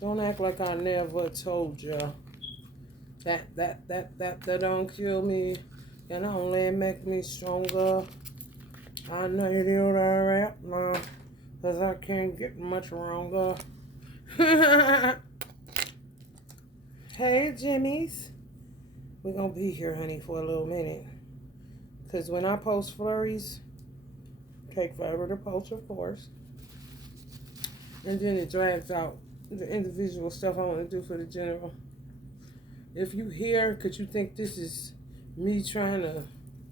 Don't act like I never told you. That don't kill me. And only make me stronger. I know you do the rap now. Cause I can't get much wronger. Hey, Jimmy's. We're gonna be here, honey, for a little minute. Cause when I post flurries, take forever to post, of course. And then it drags out the individual stuff I want to do for the general. If you hear, could you think this is me trying to,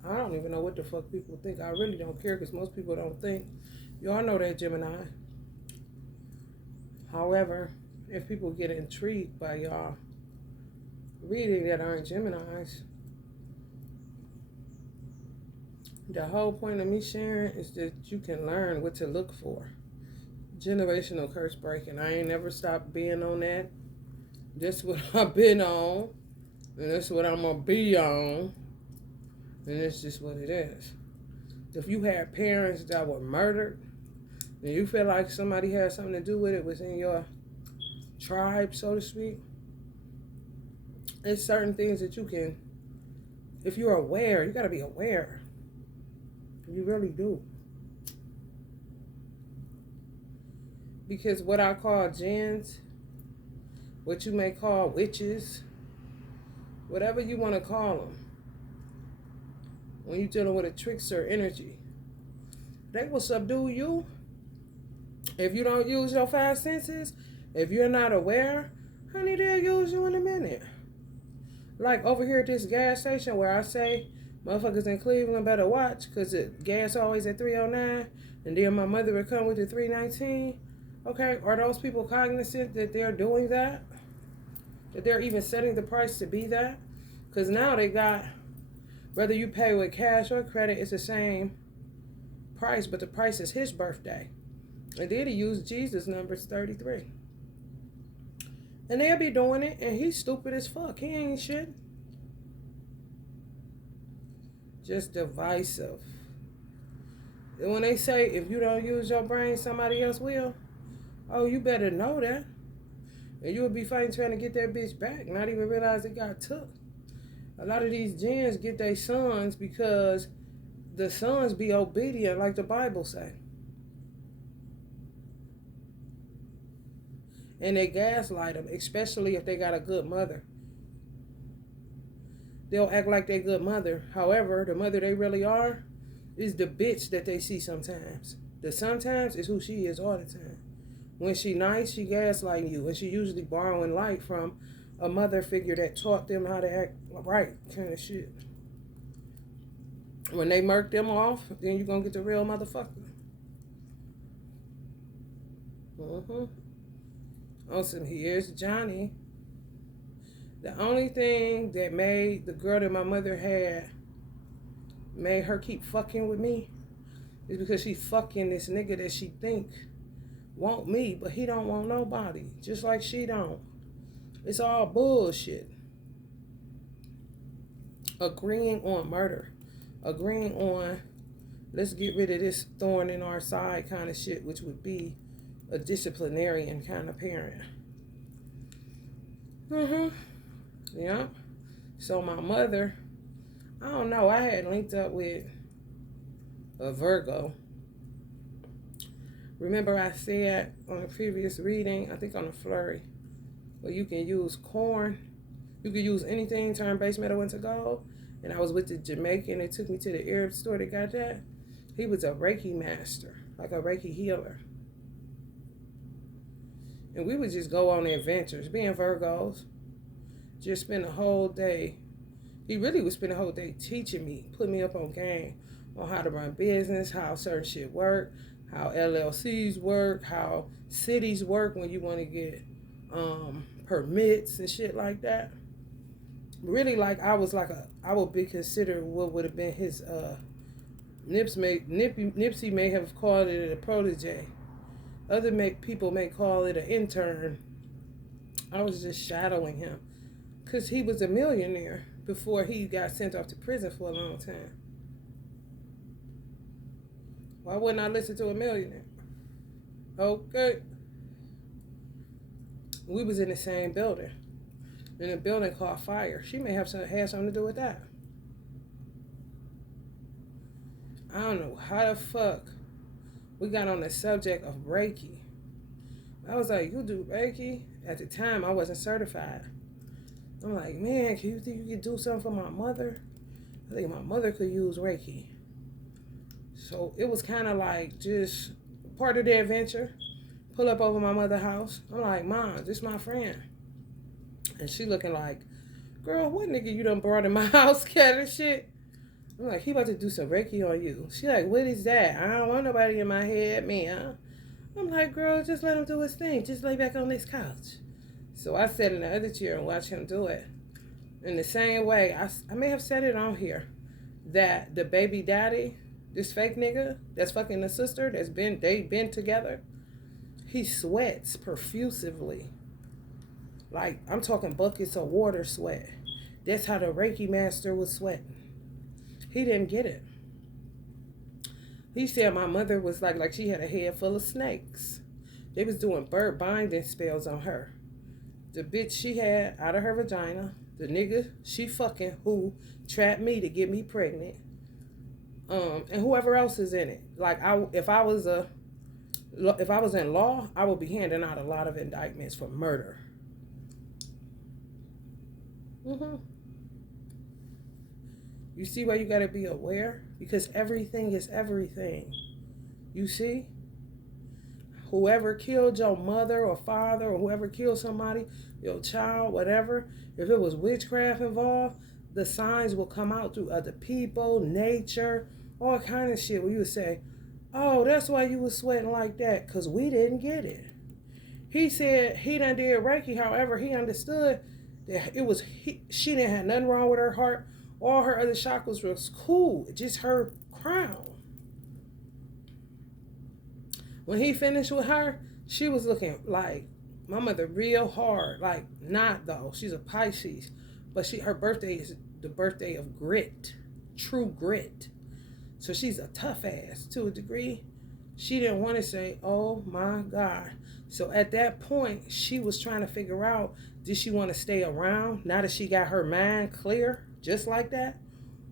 I don't even know what the fuck people think. I really don't care because most people don't think. Y'all know that, Gemini. However, if people get intrigued by y'all reading that aren't Geminis, the whole point of me sharing is that you can learn what to look for. Generational curse breaking. I ain't never stopped being on that. That's what I've been on. And that's what I'm going to be on. And it's just what it is. If you had parents that were murdered, and you feel like somebody had something to do with it within your tribe, so to speak, there's certain things that you can, if you're aware, you got to be aware. You really do. Because what I call gens, what you may call witches, whatever you want to call them, when you're dealing with a trickster energy, they will subdue you if you don't use your five senses. If you're not aware, honey, they'll use you in a minute. Like over here at this gas station where I say motherfuckers in Cleveland better watch because the gas always at 309 and then my mother would come with the 319. Okay, are those people cognizant that they're doing that? That they're even setting the price to be that? Because now they got, whether you pay with cash or credit, it's the same price, but the price is his birthday. And then he used Jesus numbers 33. And they'll be doing it, and he's stupid as fuck. He ain't shit. Just divisive. And when they say, if you don't use your brain, somebody else will, oh, you better know that. And you would be fighting trying to get that bitch back, not even realize it got took. A lot of these gens get their sons because the sons be obedient, like the Bible say. And they gaslight them, especially if they got a good mother. They'll act like they good mother. However, the mother they really are is the bitch that they see sometimes. The sometimes is who she is all the time. When she nice, she gaslighting you. And she usually borrowing light from a mother figure that taught them how to act right, kind of shit. When they murk them off, then you're going to get the real motherfucker. Awesome. Here's Johnny. The only thing that made the girl that my mother had, made her keep fucking with me, is because she fucking this nigga that she think want me, but he don't want nobody. Just like she don't. It's all bullshit. Agreeing on murder. Agreeing on, let's get rid of this thorn in our side kind of shit, which would be a disciplinarian kind of parent. Yeah. So my mother, I don't know, I had linked up with a Virgo. Remember I said on a previous reading, I think on a flurry, where you can use corn, you can use anything, turn base metal into gold. And I was with the Jamaican, they took me to the Arab store that got that. He was a Reiki master, like a Reiki healer. And we would just go on adventures, being Virgos. Just spend a whole day. He really would spend a whole day teaching me, putting me up on game on how to run business, how certain shit work, how LLCs work, how cities work when you want to get permits and shit like that. Really, like I would be considered what would have been his Nipsey may have called it a protege. Other people may call it an intern. I was just shadowing him because he was a millionaire before he got sent off to prison for a long time. Why wouldn't I listen to a millionaire? Okay. We was in the same building. And the building caught fire. She may have had something to do with that. I don't know how the fuck we got on the subject of Reiki. I was like, you do Reiki? At the time, I wasn't certified. I'm like, man, can you think you could do something for my mother? I think my mother could use Reiki. So it was kind of like just part of the adventure. Pull up over my mother's house. I'm like, Mom, this my friend. And she looking like, girl, what nigga you done brought in my house, cat and shit? I'm like, he about to do some Reiki on you. She like, what is that? I don't want nobody in my head, man. I'm like, girl, just let him do his thing. Just lay back on this couch. So I sat in the other chair and watched him do it. In the same way, I may have said it on here, that the baby daddy, this fake nigga that's fucking the sister, they've been together, he sweats profusively. Like, I'm talking buckets of water sweat. That's how the Reiki master was sweating. He didn't get it. He said my mother was like she had a head full of snakes. They was doing bird binding spells on her. The bitch she had out of her vagina, the nigga she fucking who trapped me to get me pregnant, and whoever else is in it. Like, if I was in law, I would be handing out a lot of indictments for murder. You see why you gotta be aware? Because everything is everything. You see? Whoever killed your mother or father, or whoever killed somebody, your child, whatever, if it was witchcraft involved, the signs will come out through other people, nature, all kind of shit where you would say, oh, that's why you was sweating like that, because we didn't get it. He said he done did Reiki, however, he understood that she didn't have nothing wrong with her heart. All her other chakras was cool, just her crown. When he finished with her, she was looking like my mother real hard. Like, not though, she's a Pisces, but her birthday is the birthday of grit, true grit. So she's a tough ass to a degree. She didn't want to say, oh my God. So at that point, she was trying to figure out, did she want to stay around now that she got her mind clear? Just like that?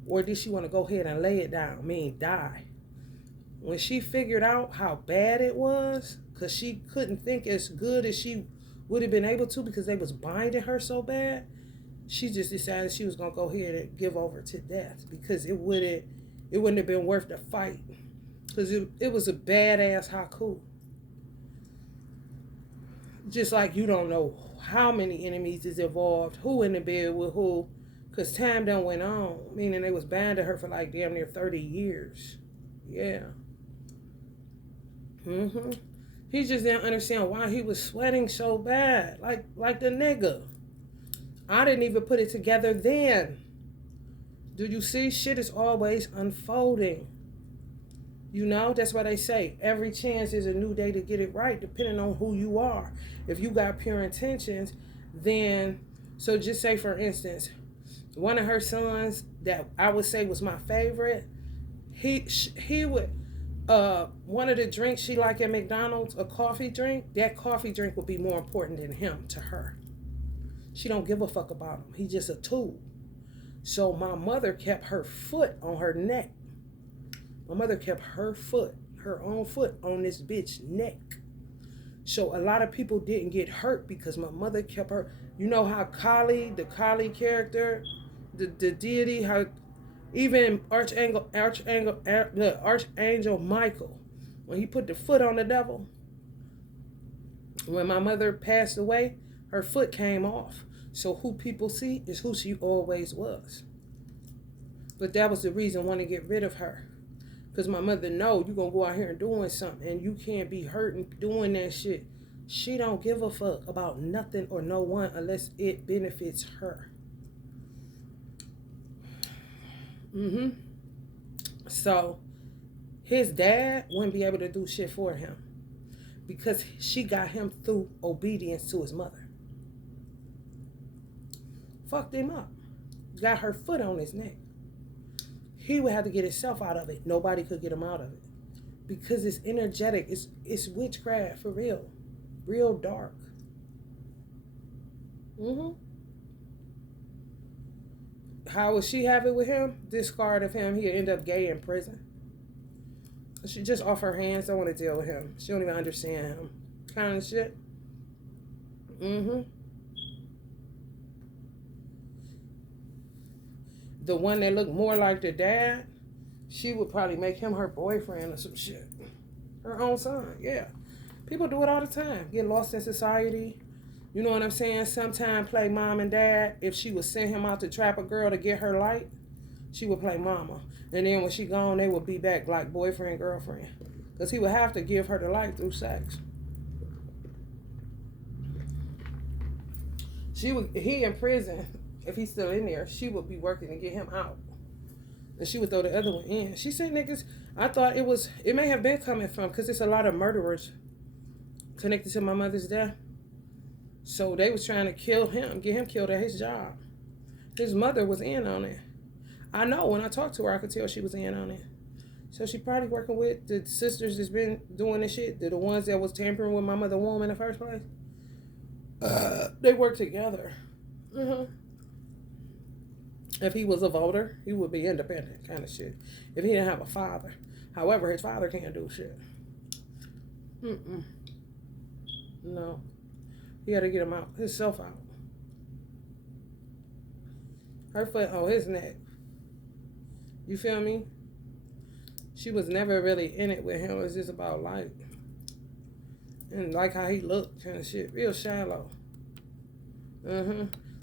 Or did she want to go ahead and lay it down, mean die? When she figured out how bad it was, because she couldn't think as good as she would have been able to because they was binding her so bad, she just decided she was going to go ahead and give over to death because it wouldn't have been worth the fight. Because it was a badass haiku. Just like you don't know how many enemies is involved, who in the bed with who. Because time done went on, meaning they was binding her for like damn near 30 years. Yeah. He just didn't understand why he was sweating so bad. Like the nigga. I didn't even put it together then. Do you see? Shit is always unfolding. You know, that's why they say every chance is a new day to get it right, depending on who you are. If you got pure intentions, then, so just say for instance, one of her sons that I would say was my favorite, he would, one of the drinks she liked at McDonald's, a coffee drink, that coffee drink would be more important than him to her. She don't give a fuck about him. He's just a tool. So my mother kept her foot on her neck. My mother kept her own foot on this bitch's neck. So a lot of people didn't get hurt because my mother kept her. You know how Kali, the Kali character, the deity, how even Archangel Michael, when he put the foot on the devil, when my mother passed away, her foot came off. So who people see is who she always was. But that was the reason wanting to get rid of her. Because my mother know you're going to go out here and doing something and you can't be hurting doing that shit. She don't give a fuck about nothing or no one unless it benefits her. So his dad wouldn't be able to do shit for him because she got him through obedience to his mother. Fucked him up. Got her foot on his neck. He would have to get himself out of it. Nobody could get him out of it. Because it's energetic. It's witchcraft for real. Real dark. Mm-hmm. How would she have it with him? Discard of him, he'd end up gay in prison. She just off her hands, don't want to deal with him. She don't even understand him. Kind of shit. Mm-hmm. The one that looked more like the dad, she would probably make him her boyfriend or some shit. Her own son, yeah. People do it all the time. Get lost in society. You know what I'm saying? Sometimes play mom and dad. If she would send him out to trap a girl to get her light, she would play mama. And then when she gone, they would be back like boyfriend, girlfriend. Because he would have to give her the light through sex. He in prison, if he's still in there, she would be working to get him out. And she would throw the other one in. She said, niggas, I thought it may have been coming from, because it's a lot of murderers connected to my mother's death. So they was trying to kill him, get him killed at his job. His mother was in on it. I know, when I talked to her, I could tell she was in on it. So she probably working with the sisters that's been doing this shit. They're the ones that was tampering with my mother womb in the first place. They work together. Mm-hmm. If he was a voter, he would be independent kind of shit. If he didn't have a father. However, his father can't do shit. No. He had to get him out, himself out. Her foot on his neck. You feel me? She was never really in it with him. It was just about life. And like how he looked kind of shit. Real shallow.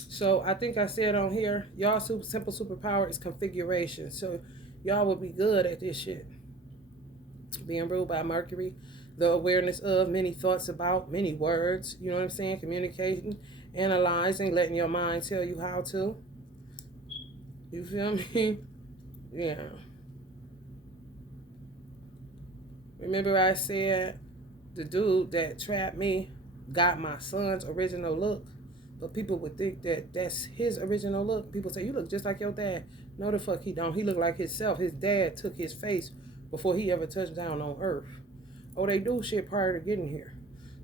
So I think I said on here, y'all simple superpower is configuration. So y'all will be good at this shit. Being ruled by Mercury. The awareness of, many thoughts about, many words. You know what I'm saying? Communicating, analyzing, letting your mind tell you how to. You feel me? Yeah. Remember I said the dude that trapped me got my son's original look, but people would think that that's his original look. People say, you look just like your dad. No, the fuck he don't. He look like himself. His dad took his face before he ever touched down on Earth. Oh, they do shit prior to getting here.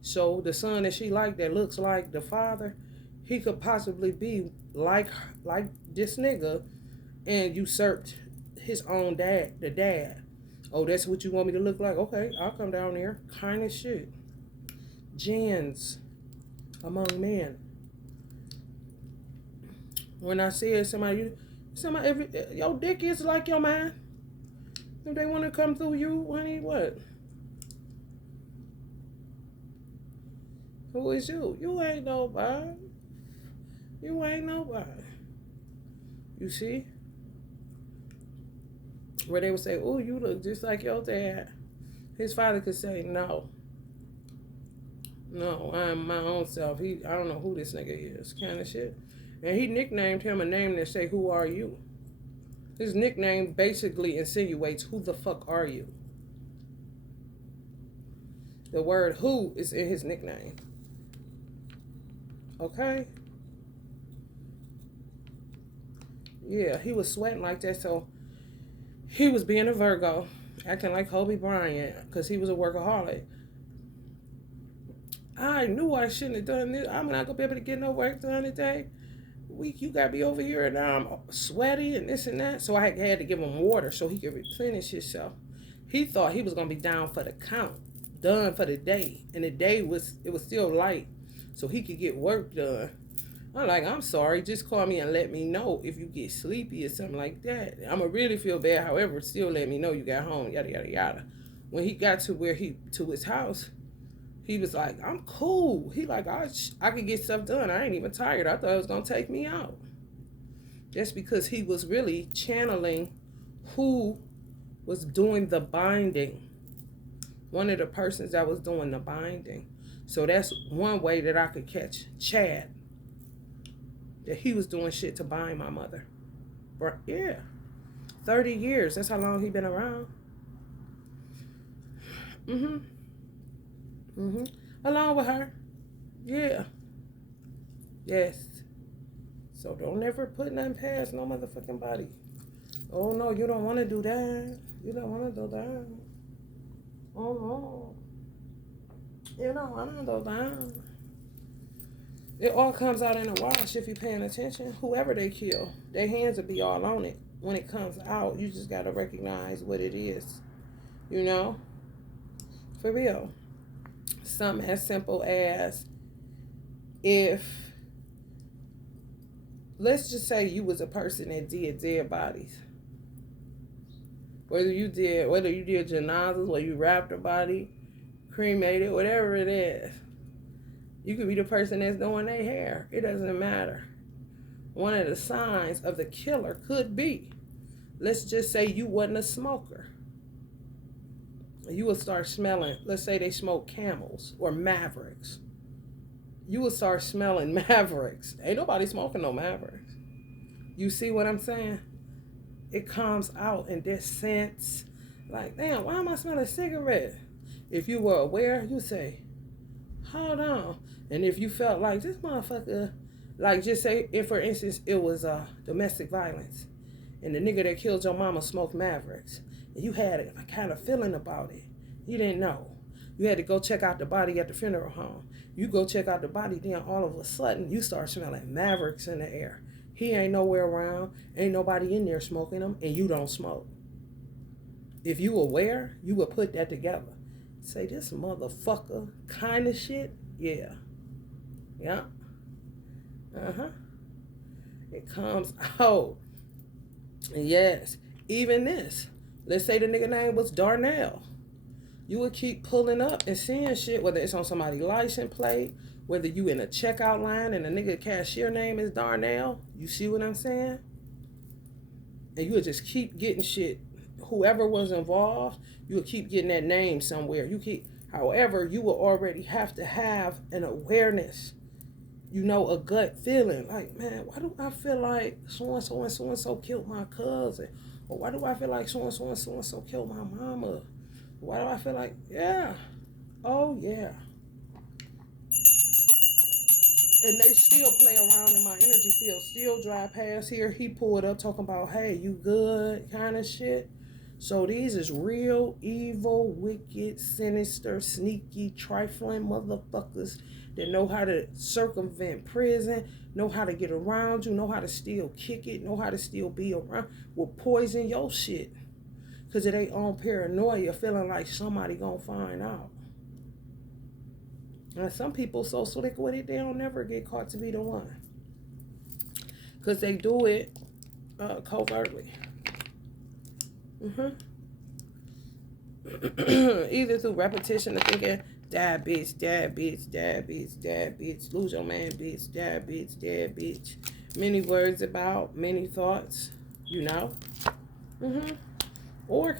So the son that she liked that looks like the father, he could possibly be like this nigga and usurped his own dad, the dad. Oh, that's what you want me to look like? Okay, I'll come down there. Kind of shit. Gens among men. When I said somebody, your dick is like your man. If they want to come through you, honey, what? Who is you? You ain't nobody. You ain't nobody. You see? Where they would say, oh, you look just like your dad. His father could say, no. No, I'm my own self. I don't know who this nigga is, kind of shit. And he nicknamed him a name that say, who are you? His nickname basically insinuates, who the fuck are you? The word who is in his nickname. Okay? Yeah, he was sweating like that, so he was being a Virgo, acting like Kobe Bryant, because he was a workaholic. I knew I shouldn't have done this. I'm not going to be able to get no work done today. You got to be over here, and now I'm sweaty and this and that. So I had to give him water so he could replenish himself. He thought he was going to be down for the count, done for the day. And the day was still light, so he could get work done. I'm like, I'm sorry, just call me and let me know if you get sleepy or something like that. I'm going to really feel bad. However, still let me know you got home, yada, yada, yada. When he got to his house, he was like, I'm cool. He like, I could get stuff done. I ain't even tired. I thought it was going to take me out. That's because he was really channeling who was doing the binding. One of the persons that was doing the binding. So that's one way that I could catch Chad. That he was doing shit to bind my mother. Yeah. 30 years. That's how long he been around. Along with her. Yeah. Yes. So don't ever put nothing past no motherfucking body. Oh no, you don't want to do that. You don't want to do that. Oh no. You don't want to do that. It all comes out in a wash if you're paying attention. Whoever they kill, their hands will be all on it. When it comes out, you just gotta recognize what it is. You know? For real. Something as simple as if, let's just say you was a person that did dead bodies. Whether you did janazas, whether you wrapped a body, cremated, whatever it is. You could be the person that's doing their hair. It doesn't matter. One of the signs of the killer could be, let's just say you wasn't a smoker. You would start smelling, let's say they smoke Camels or Mavericks. You would start smelling Mavericks. Ain't nobody smoking no Mavericks. You see what I'm saying? It comes out in this sense. Like, damn, why am I smelling cigarette? If you were aware, you say, hold on. And if you felt like this motherfucker, like just say, if for instance, it was domestic violence, and the nigga that killed your mama smoked Mavericks, and you had a kind of feeling about it, you didn't know. You had to go check out the body at the funeral home. You go check out the body, then all of a sudden, you start smelling Mavericks in the air. He ain't nowhere around, ain't nobody in there smoking them, and you don't smoke. If you aware, you would put that together. Say, this motherfucker kind of shit, yeah. Yeah. Uh-huh. It comes out. Yes. Even this. Let's say the nigga name was Darnell. You would keep pulling up and seeing shit, whether it's on somebody's license plate, whether you in a checkout line and the nigga cashier name is Darnell. You see what I'm saying? And you would just keep getting shit. Whoever was involved, you would keep getting that name somewhere. However, you will already have to have an awareness. You know, a gut feeling. Like, man, why do I feel like so-and-so and so-and-so killed my cousin? Or why do I feel like so-and-so and so-and-so killed my mama? Why do I feel like, yeah. Oh, yeah. And they still play around in my energy field. Still drive past here. He pulled up talking about, hey, you good kind of shit. So these is real, evil, wicked, sinister, sneaky, trifling motherfuckers that know how to circumvent prison, know how to get around you, know how to still kick it, know how to still be around, will poison your shit. Because of their own paranoia, feeling like somebody gonna find out. And some people so slick with it, they don't never get caught to be the one. Because they do it covertly. Either through repetition of thinking, dad bitch, dad bitch, dad bitch, dad bitch, lose your man bitch, dad bitch, dad bitch. Many words about, many thoughts, you know. Or it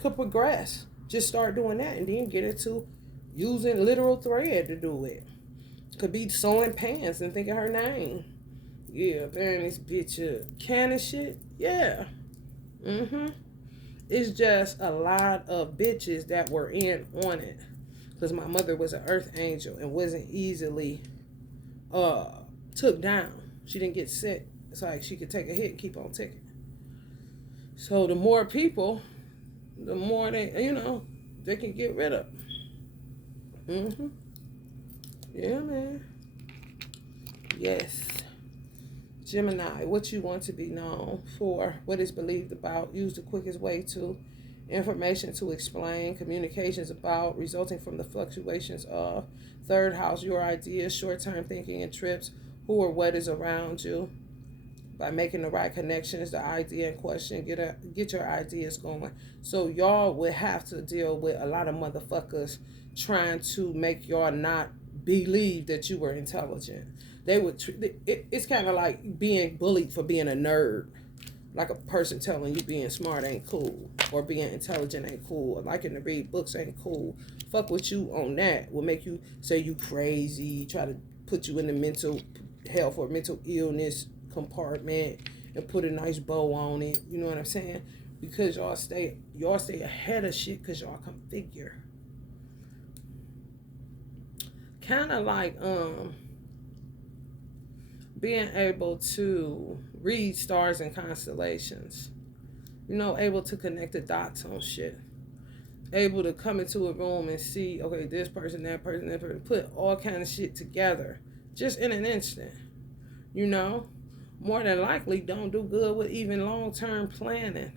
could progress. Just start doing that and then get into using literal thread to do it. Could be sewing pants and thinking her name. Yeah, bearing this bitch up. Can of shit? Yeah. It's just a lot of bitches that were in on it. Because my mother was an earth angel and wasn't easily took down. She didn't get sick. It's like she could take a hit and keep on ticking. So the more people, the more they can get rid of. Yeah, man. Yes. Gemini, what you want to be known for, what is believed about, use the quickest way to, information to explain, communications about, resulting from the fluctuations of, third house, your ideas, short-term thinking and trips, who or what is around you. By making the right connections, the idea in question, get your ideas going. So y'all would have to deal with a lot of motherfuckers trying to make y'all not believe that you were intelligent. They would. It's kind of like being bullied for being a nerd, like a person telling you being smart ain't cool, or being intelligent ain't cool, or liking to read books ain't cool. Fuck with you on that will make you say you crazy, try to put you in the mental health or mental illness compartment and put a nice bow on it. You know what I'm saying? Because y'all stay ahead of shit because y'all configure. Kind of like being able to read stars and constellations. You know, able to connect the dots on shit. Able to come into a room and see, okay, this person, that person, put all kind of shit together just in an instant. You know, more than likely don't do good with even long-term planning.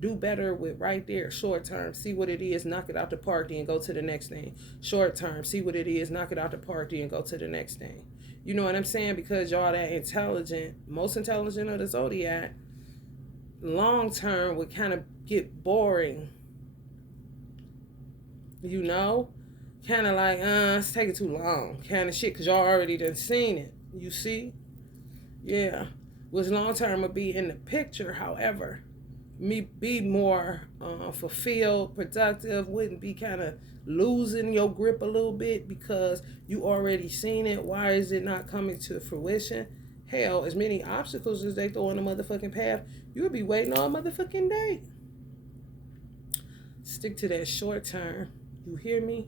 Do better with right there, short term. See what it is, knock it out the park, then go to the next thing. Short term, see what it is, knock it out the park, then go to the next thing. You know what I'm saying? Because y'all that intelligent, most intelligent of the zodiac, long term would kind of get boring. You know? Kind of like, it's taking too long. Kind of shit, because y'all already done seen it. You see? Yeah. Which long term would be in the picture, however. Me be more fulfilled, productive, wouldn't be kind of losing your grip a little bit because you already seen it. Why is it not coming to fruition? Hell, as many obstacles as they throw on the motherfucking path, you'll be waiting all motherfucking day. Stick to that short term. You hear me?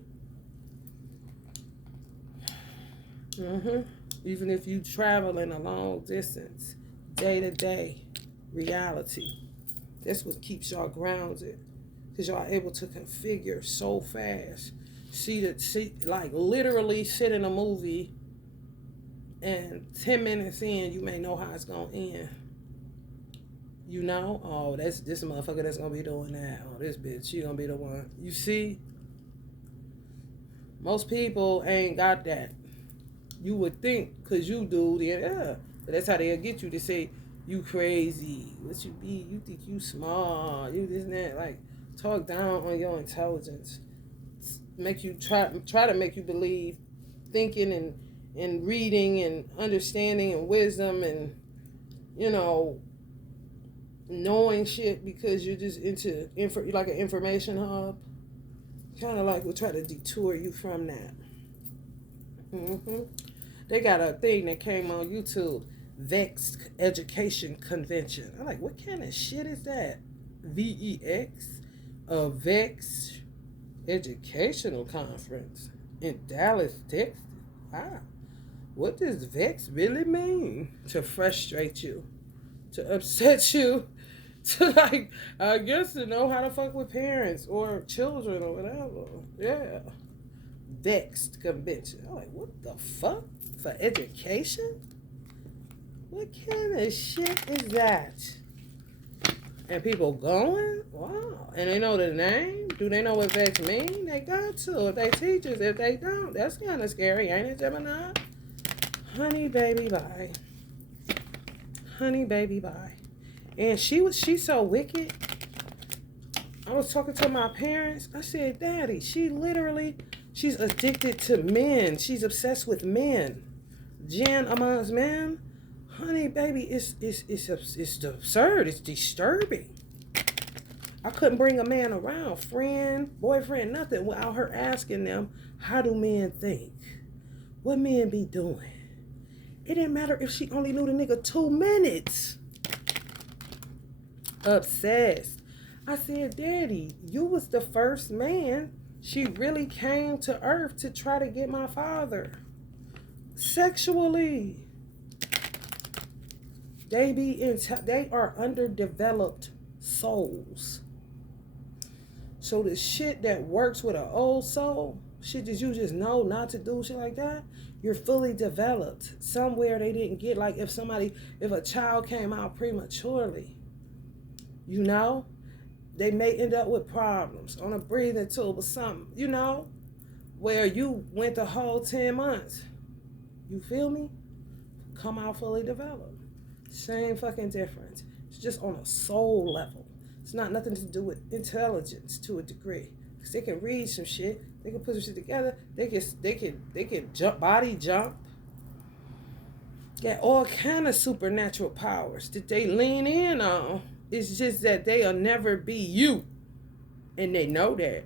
Even if you traveling a long distance, day to day, reality. That's what keeps y'all grounded, because y'all able to configure so fast. Like literally sit in a movie, and 10 minutes in, you may know how it's gonna end. You know, oh, that's this motherfucker that's gonna be doing that. Oh, this bitch, she gonna be the one. You see, most people ain't got that. You would think, cause you do, yeah, but that's how they'll get you to say, you crazy, what you be, you think you smart, you this and that, like, talk down on your intelligence, make you try to make you believe thinking and reading and understanding and wisdom and, you know, knowing shit because you're just into, like an information hub, kind of like we'll try to detour you from that. They got a thing that came on YouTube, Vexed Education Convention. I'm like, what kind of shit is that? VEX? A Vexed Educational Conference in Dallas, Texas. Wow. What does Vex really mean? To frustrate you, to upset you, to like, I guess to know how to fuck with parents or children or whatever. Yeah. Vexed Convention. I'm like, what the fuck? For education? What kind of shit is that? And people going? Wow. And they know the name? Do they know what Vex mean? They got to. If they teachers, if they don't, that's kind of scary, ain't it, Gemini? Honey, baby, bye. Honey, baby, bye. And she's so wicked. I was talking to my parents. I said, Daddy, she's addicted to men. She's obsessed with men. Jen amongst men. Honey, baby, it's absurd. It's disturbing. I couldn't bring a man around, friend, boyfriend, nothing, without her asking them, how do men think? What men be doing? It didn't matter if she only knew the nigga 2 minutes. Obsessed. I said, Daddy, you was the first man she really came to earth to try to get my father. Sexually. They are underdeveloped souls. So the shit that works with an old soul, shit that you just know not to do, shit like that, you're fully developed. Somewhere they didn't get, like if a child came out prematurely, you know, they may end up with problems on a breathing tube or something, you know, where you went the whole 10 months. You feel me? Come out fully developed. Same fucking difference. It's just on a soul level. It's not nothing to do with intelligence to a degree. Because they can read some shit. They can put some shit together. They can jump, body jump. Got all kind of supernatural powers that they lean in on. It's just that they'll never be you. And they know that.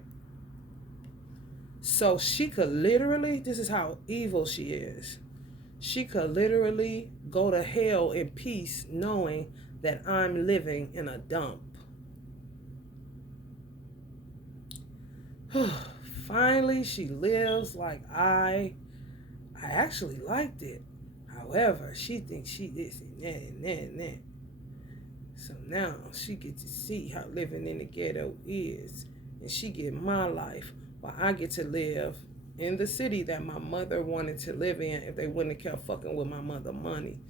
So she could literally, this is how evil she is. She could literally go to hell in peace knowing that I'm living in a dump. Finally, she lives like I actually liked it. However, she thinks she this and that and that and that. So now she gets to see how living in the ghetto is. And she get my life while I get to live in the city that my mother wanted to live in if they wouldn't have kept fucking with my mother money.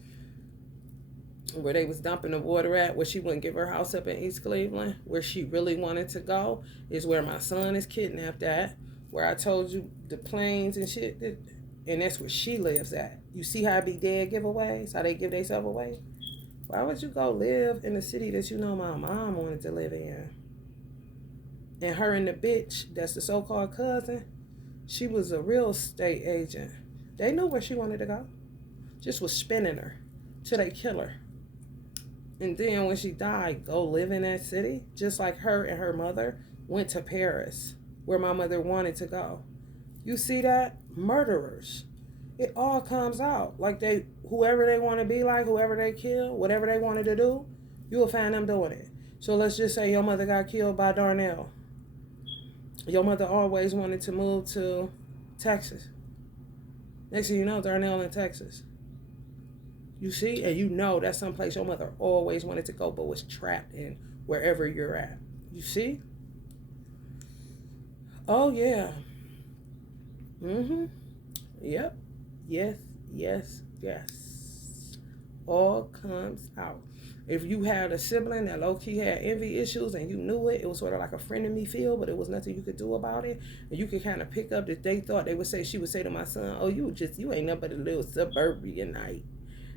Where they was dumping the water at, where she wouldn't give her house up in East Cleveland, where she really wanted to go, is where my son is kidnapped at, where I told you the planes and shit, and that's where she lives at. You see how it be dead giveaways, how they give themselves away? Why would you go live in a city that you know my mom wanted to live in? And her and the bitch, that's the so-called cousin, she was a real estate agent. They knew where she wanted to go. Just was spinning her till they kill her. And then when she died, go live in that city, just like her and her mother went to Paris, where my mother wanted to go. You see that? Murderers. It all comes out. Like whoever they want to be like, whoever they kill, whatever they wanted to do, you will find them doing it. So let's just say your mother got killed by Darnell. Your mother always wanted to move to Texas. Next thing you know, Darnell in Texas. You see? And you know that's someplace your mother always wanted to go but was trapped in wherever you're at. You see? Oh, yeah. Yep. Yes. All comes out. If you had a sibling that low-key had envy issues and you knew it, it was sort of like a friend of me feel, but it was nothing you could do about it. And you could kind of pick up that they thought they would say, she would say to my son, oh, you ain't nothing but a little suburbanite.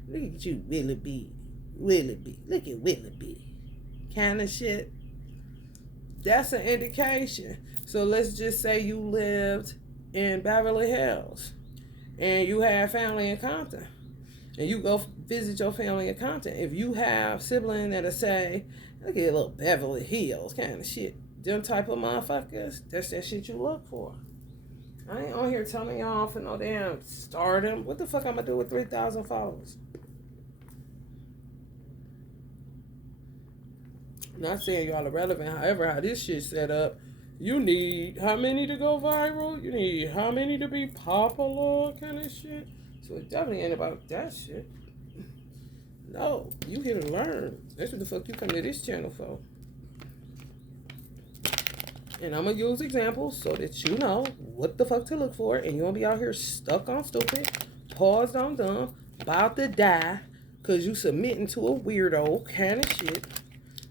Look at you, Willoughby. Look at Willoughby. Kind of shit. That's an indication. So let's just say you lived in Beverly Hills and you have family in Compton. And you go visit your family in Compton. If you have siblings that'll say, look at little Beverly Hills kind of shit. Them type of motherfuckers, that's that shit you look for. I ain't on here telling y'all for no damn stardom. What the fuck I'm gonna do with 3,000 followers? Not saying y'all are relevant. However, how this shit set up, you need how many to go viral? You need how many to be popular kind of shit? So it definitely ain't about that shit. No, you here to learn. That's what the fuck you come to this channel for. And I'm going to use examples so that you know what the fuck to look for. And you won't be out here stuck on stupid, paused on dumb, about to die, because you submitting to a weirdo kind of shit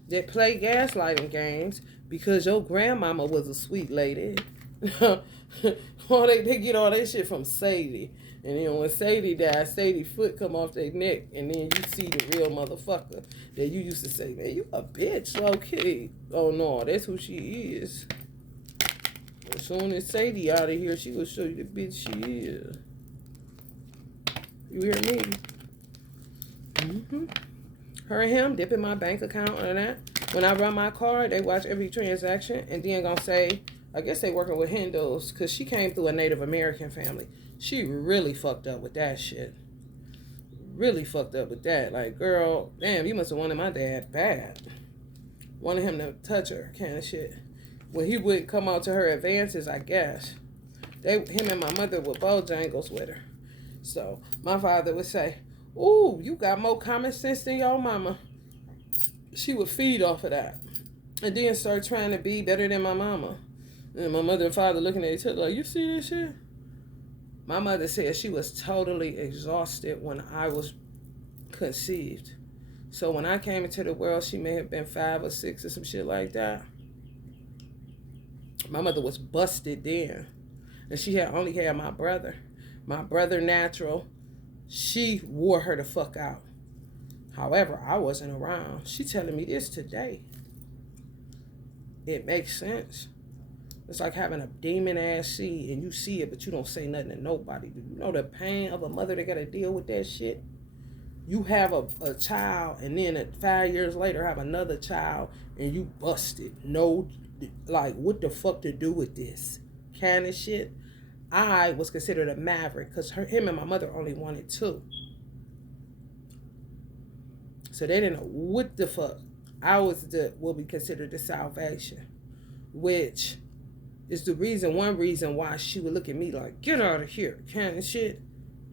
that play gaslighting games because your grandmama was a sweet lady. Or they get all that shit from Sadie. And then when Sadie died, Sadie's foot come off their neck, and then you see the real motherfucker that you used to say, man, you a bitch, okay. Oh no, that's who she is. As soon as Sadie out of here, she will show you the bitch she is. You hear me? Her and him dipping my bank account and that. When I run my card, they watch every transaction and then gonna say, I guess they working with Hindus, because she came through a Native American family. She really fucked up with that shit. Really fucked up with that. Like, girl, damn, you must have wanted my dad bad. Wanted him to touch her kind of shit. When he would come out to her advances, I guess. Him and my mother were Bojangles with her. So my father would say, ooh, you got more common sense than your mama. She would feed off of that. And then start trying to be better than my mama. And my mother and father looking at each other like, you see this shit? My mother said she was totally exhausted when I was conceived. So when I came into the world, she may have been 5 or 6 or some shit like that. My mother was busted then. And she had only had my brother. My brother natural. She wore her the fuck out. However, I wasn't around. She telling me this today. It makes sense. It's like having a demon-ass seed and you see it, but you don't say nothing to nobody. Do you know the pain of a mother that got to deal with that shit? You have a child and then 5 years later have another child and you busted. No, like, what the fuck to do with this kind of shit? I was considered a maverick because him and my mother only wanted 2. So they didn't know what the fuck. I was what we considered the salvation, which is one reason why she would look at me like, get out of here, kind of shit.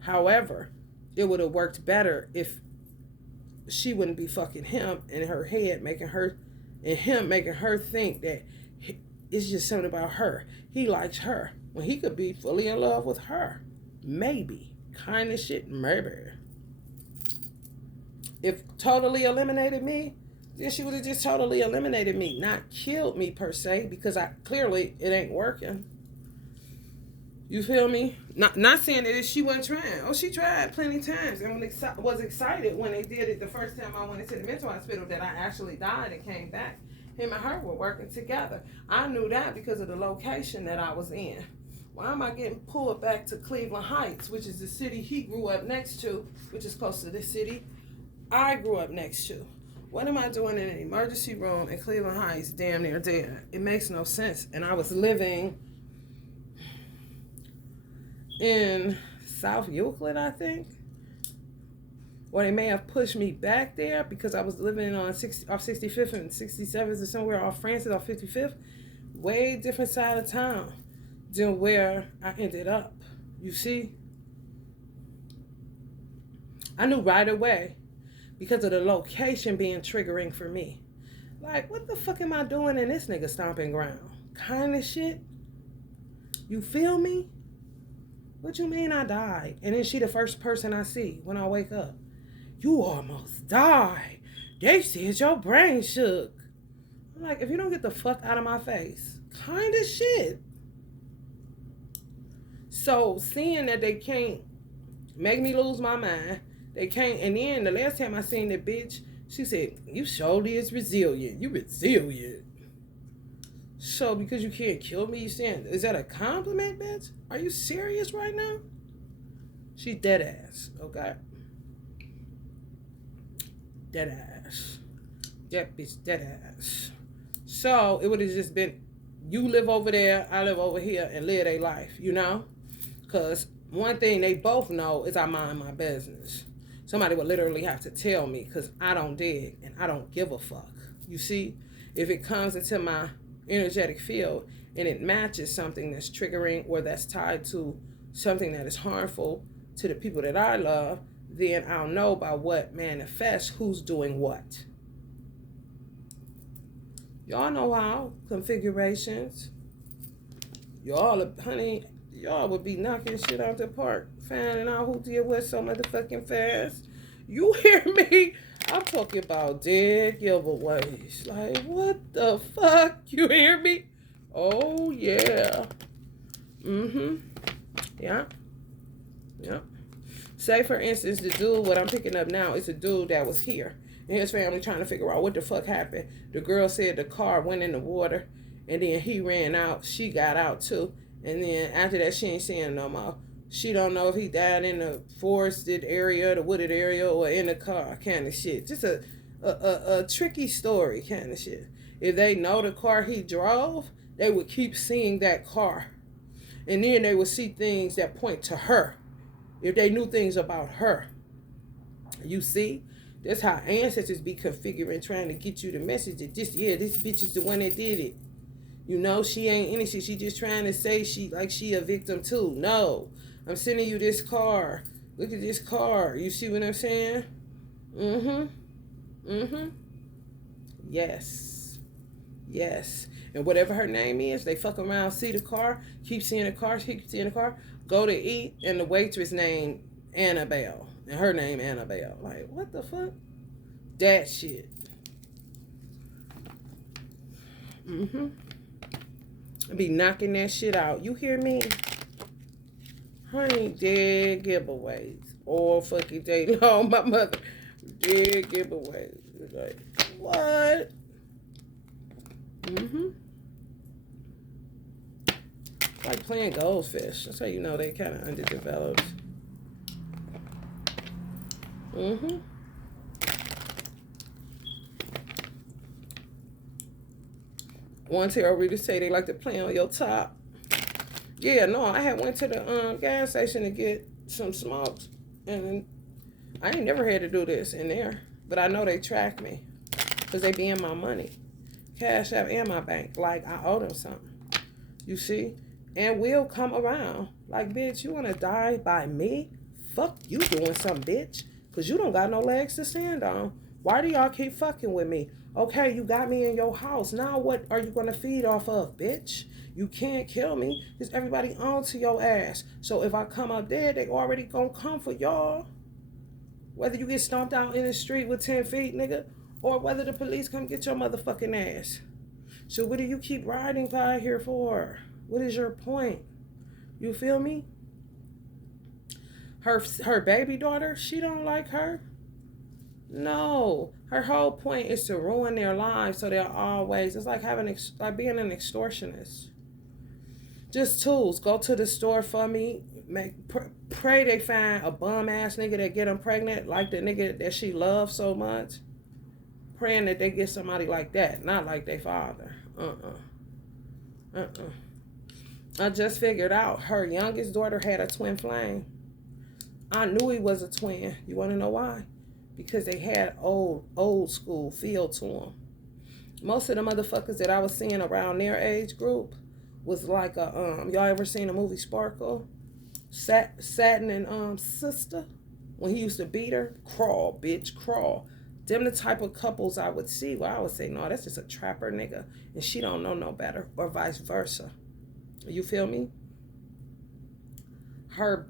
However, it would have worked better if she wouldn't be fucking him in her head, making her think that it's just something about her. He likes her. when he could be fully in love with her. Maybe. Kind of shit, maybe. If totally eliminated me, then she would have just totally eliminated me, not killed me per se, because I clearly it ain't working. You feel me? Not saying that she wasn't trying. Oh, she tried plenty times, and was excited when they did it the first time I went into the mental hospital that I actually died and came back. Him and her were working together. I knew that because of the location that I was in. Why am I getting pulled back to Cleveland Heights, which is the city he grew up next to, which is close to the city I grew up next to? What am I doing in an emergency room in Cleveland Heights, damn near dead? It makes no sense. And I was living in South Euclid, I think. Or they may have pushed me back there because I was living on off 65th and 67th or somewhere off Francis off 55th. Way different side of town than where I ended up. You see? I knew right away because of the location being triggering for me. Like, what the fuck am I doing in this nigga stomping ground? Kind of shit. You feel me? What you mean I died? And then she the first person I see when I wake up. You almost died. They said your brain shook. I'm like, if you don't get the fuck out of my face. Kind of shit. So seeing that they can't make me lose my mind, they can't. And then the last time I seen that bitch, she said, you surely is resilient. You resilient. So because you can't kill me, you saying, is that a compliment, bitch? Are you serious right now? She dead ass, okay? Dead ass. That bitch dead ass. So it would have just been, you live over there, I live over here, and live their life, you know? Because one thing they both know is I mind my business. Somebody would literally have to tell me because I don't dig and I don't give a fuck. You see, if it comes into my energetic field and it matches something that's triggering or that's tied to something that is harmful to the people that I love, then I'll know by what manifests who's doing what. Y'all know how configurations. Y'all, honey, y'all would be knocking shit out the park, finding out who did what so motherfucking fast. You hear me? I'm talking about dead giveaways. Like, what the fuck? You hear me? Oh, yeah. Yeah. Yeah. Say, for instance, the dude, what I'm picking up now is a dude that was here. And his family trying to figure out what the fuck happened. The girl said the car went in the water. And then he ran out. She got out, too. And then after that, she ain't seeing him no more. She don't know if he died in the forested area, the wooded area, or in the car, kind of shit. Just a tricky story, kind of shit. If they know the car he drove, they would keep seeing that car. And then they would see things that point to her. If they knew things about her. You see? That's how ancestors be configuring, trying to get you the message that this bitch is the one that did it. You know, she ain't innocent. She just trying to say she a victim too. No. I'm sending you this car. Look at this car. You see what I'm saying? Yes. Yes. And whatever her name is, they fuck around, see the car, keep seeing the car, go to eat, and the waitress named Annabelle. And her name Annabelle. Like, what the fuck? That shit. I be knocking that shit out. You hear me? Honey, dead giveaways. All fucking day long, my mother. Dead giveaways. Like, what? Like playing goldfish. That's how you know they kind of underdeveloped. One tarot reader say they like to play on your top. Yeah, no, I had went to the gas station to get some smokes, and I ain't never had to do this in there, but I know they track me because they be in my money, Cash App and my bank, like I owe them something, you see, and we'll come around like, bitch, you want to die by me? Fuck you doing something, bitch, because you don't got no legs to stand on. Why do y'all keep fucking with me? Okay, you got me in your house. Now what are you gonna feed off of, bitch? You can't kill me because everybody on to your ass. So if I come up there, they already gonna come for y'all. Whether you get stomped out in the street with 10 feet, nigga, or whether the police come get your motherfucking ass. So what do you keep riding by here for? What is your point? You feel me? Her baby daughter, she don't like her. No, her whole point is to ruin their lives so they're always. It's like like being an extortionist. Just tools. Go to the store for me. Pray they find a bum ass nigga that get them pregnant, like the nigga that she loves so much. Praying that they get somebody like that, not like their father. I just figured out her youngest daughter had a twin flame. I knew he was a twin. You want to know why? Because they had old school feel to them. Most of the motherfuckers that I was seeing around their age group was like a y'all ever seen the movie Sparkle? Satin and sister, when he used to beat her, crawl, bitch, crawl. Them the type of couples I would see where I would say, no, that's just a trapper nigga, and she don't know no better, or vice versa. You feel me? Her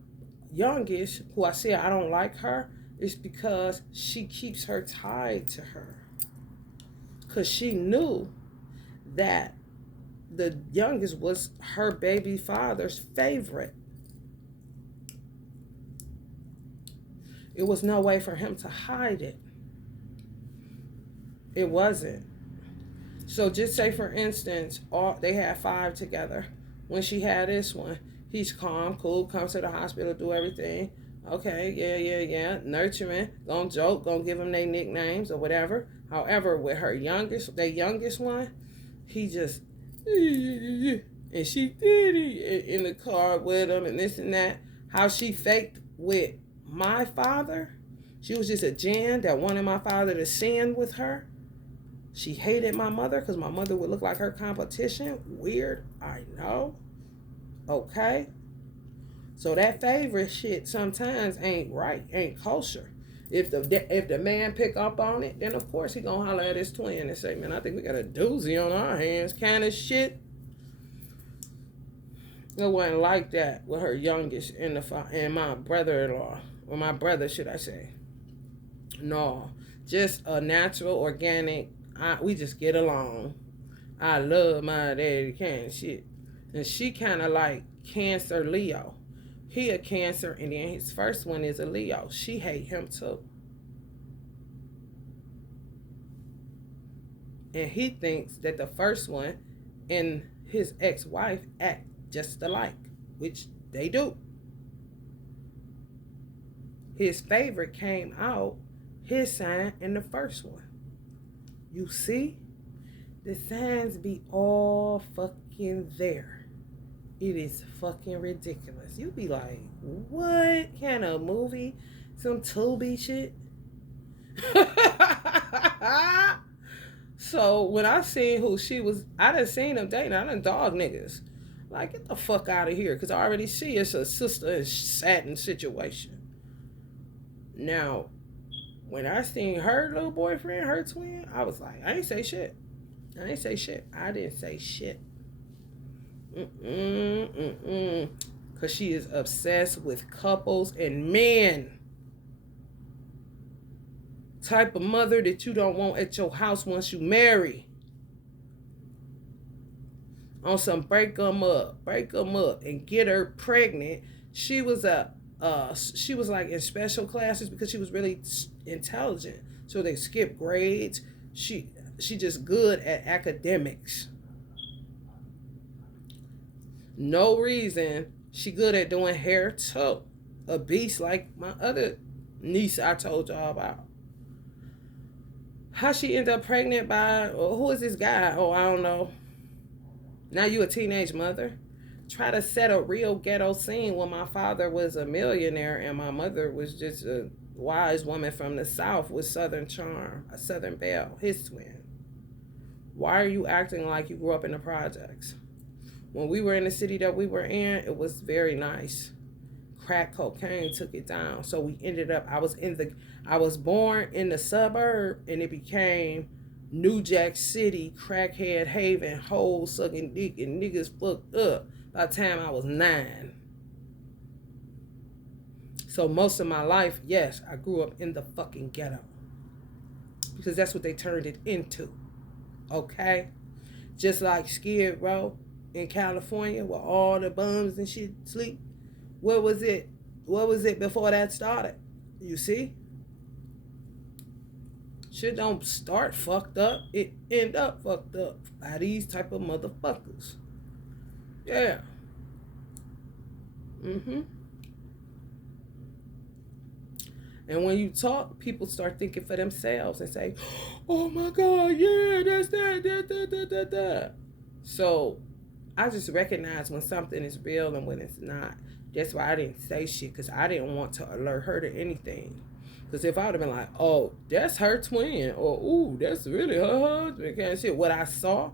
youngest, who I say I don't like her, is because she keeps her tied to her. Because she knew that the youngest was her baby father's favorite. It was no way for him to hide it. It wasn't. So just say, for instance, they had 5 together. When she had this one, he's calm, cool, comes to the hospital, do everything. Okay, yeah. Nurturing, gonna joke, gonna give them their nicknames or whatever. However, with her youngest one, he just, and she did it in the car with him and this and that. How she faked with my father. She was just a Jan that wanted my father to sin with her. She hated my mother because my mother would look like her competition. Weird, I know. Okay. So that favorite shit sometimes ain't right, ain't kosher. If the man pick up on it, then of course he gonna holler at his twin and say, man, I think we got a doozy on our hands kind of shit. It wasn't like that with her youngest and my brother-in-law, or my brother, should I say. No, just a natural, organic, we just get along. I love my daddy kind of shit. And she kind of like Cancer Leo. He a Cancer, and then his first one is a Leo. She hate him too. And he thinks that the first one and his ex-wife act just alike, which they do. His favorite came out, his sign, in the first one. You see? The signs be all fucking there. It is fucking ridiculous. You be like, what kind of movie? Some Tubi shit? So when I seen who she was, I done seen them dating. I done dog niggas. Like, get the fuck out of here. Because I already see it's a sister and satin situation. Now, when I seen her little boyfriend, her twin, I was like, I ain't say shit. I didn't say shit. Because she is obsessed with couples and men. Type of mother that you don't want at your house once you marry. On some break them up, and get her pregnant. She was like in special classes because she was really intelligent. So they skipped grades. She just good at academics. No reason. She good at doing hair too. A beast like my other niece I told y'all about. How she ended up pregnant by, who is this guy? Oh, I don't know. Now you a teenage mother. Try to set a real ghetto scene when my father was a millionaire and my mother was just a wise woman from the South with Southern charm, a Southern belle, his twin. Why are you acting like you grew up in the projects? When we were in the city that we were in, it was very nice. crack cocaine took it down. So we ended up, I was born in the suburb, and it became New Jack City, crackhead haven, hole sucking dick, and niggas fucked up by the time I was 9. So most of my life, yes, I grew up in the fucking ghetto. Because that's what they turned it into. Okay? Just like Skid Row in California where all the bums and shit sleep. What was it? What was it before that started? You see? Shit don't start fucked up. It end up fucked up by these type of motherfuckers. Yeah. And when you talk, people start thinking for themselves and say, oh my God, yeah, that's that. So I just recognize when something is real and when it's not. That's why I didn't say shit, because I didn't want to alert her to anything. Because if I would have been like, oh, that's her twin, or ooh, that's really her husband, kind of shit, what I saw,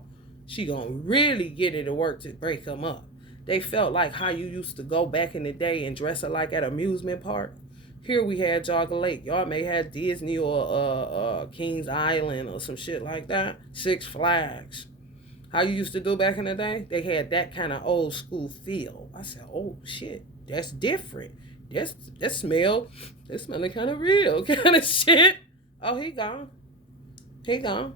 she gonna really get it to work to break them up. They felt like how you used to go back in the day and dress alike at amusement park. Here we had Jogger Lake. Y'all may have Disney or Kings Island or some shit like that. Six Flags. How you used to do back in the day? They had that kind of old school feel. I said, oh shit, that's different. That smelling kind of real kind of shit. Oh, he gone. He gone.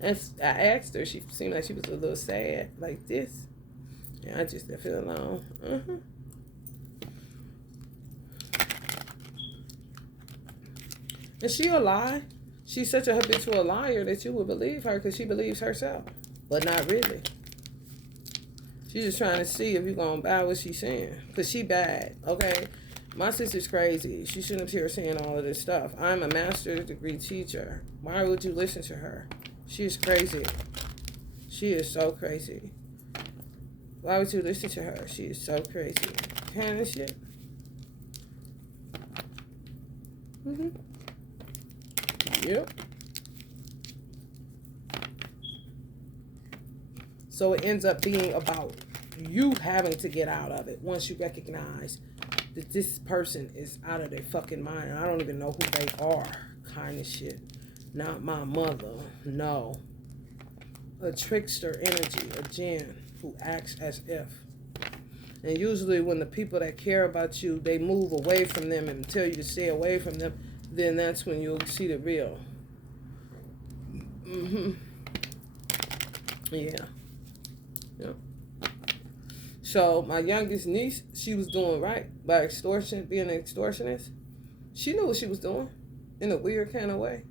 And I asked her, she seemed like she was a little sad, like this. And I just left it alone. And she'll lie. She's such a habitual liar that you would believe her because she believes herself. But not really. She's just trying to see if you're going to buy what she's saying. Because she bad, okay? My sister's crazy. She shouldn't hear saying all of this stuff. I'm a master's degree teacher. Why would you listen to her? She is crazy. She is so crazy. Why would you listen to her? She is so crazy. Kind of shit. Yep. So it ends up being about you having to get out of it once you recognize that this person is out of their fucking mind. I don't even know who they are, kind of shit. Not my mother, no. A trickster energy, a jinn who acts as if. And usually when the people that care about you, they move away from them and tell you to stay away from them, then that's when you'll see the real. Yeah. Yep. So my youngest niece, she was doing right by extortion, being an extortionist. She knew what she was doing in a weird kind of way.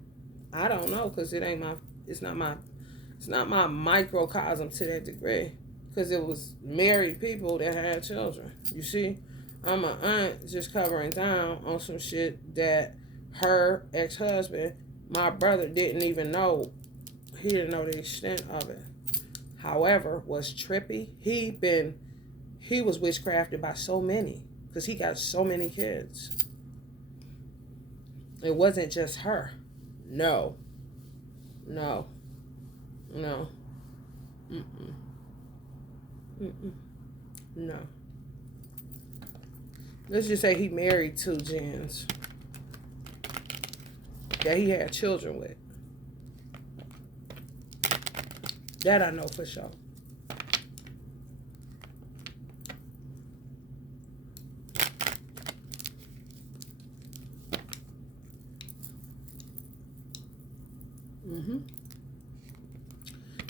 I don't know, because it's not my microcosm to that degree, because it was married people that had children. You see, I'm an aunt just covering down on some shit that her ex-husband, my brother, didn't even know. He didn't know the extent of it. However, was trippy. He was witchcrafted by so many, because he got so many kids. It wasn't just her. No. No. No. Let's just say he married 2 gens that he had children with. That I know for sure.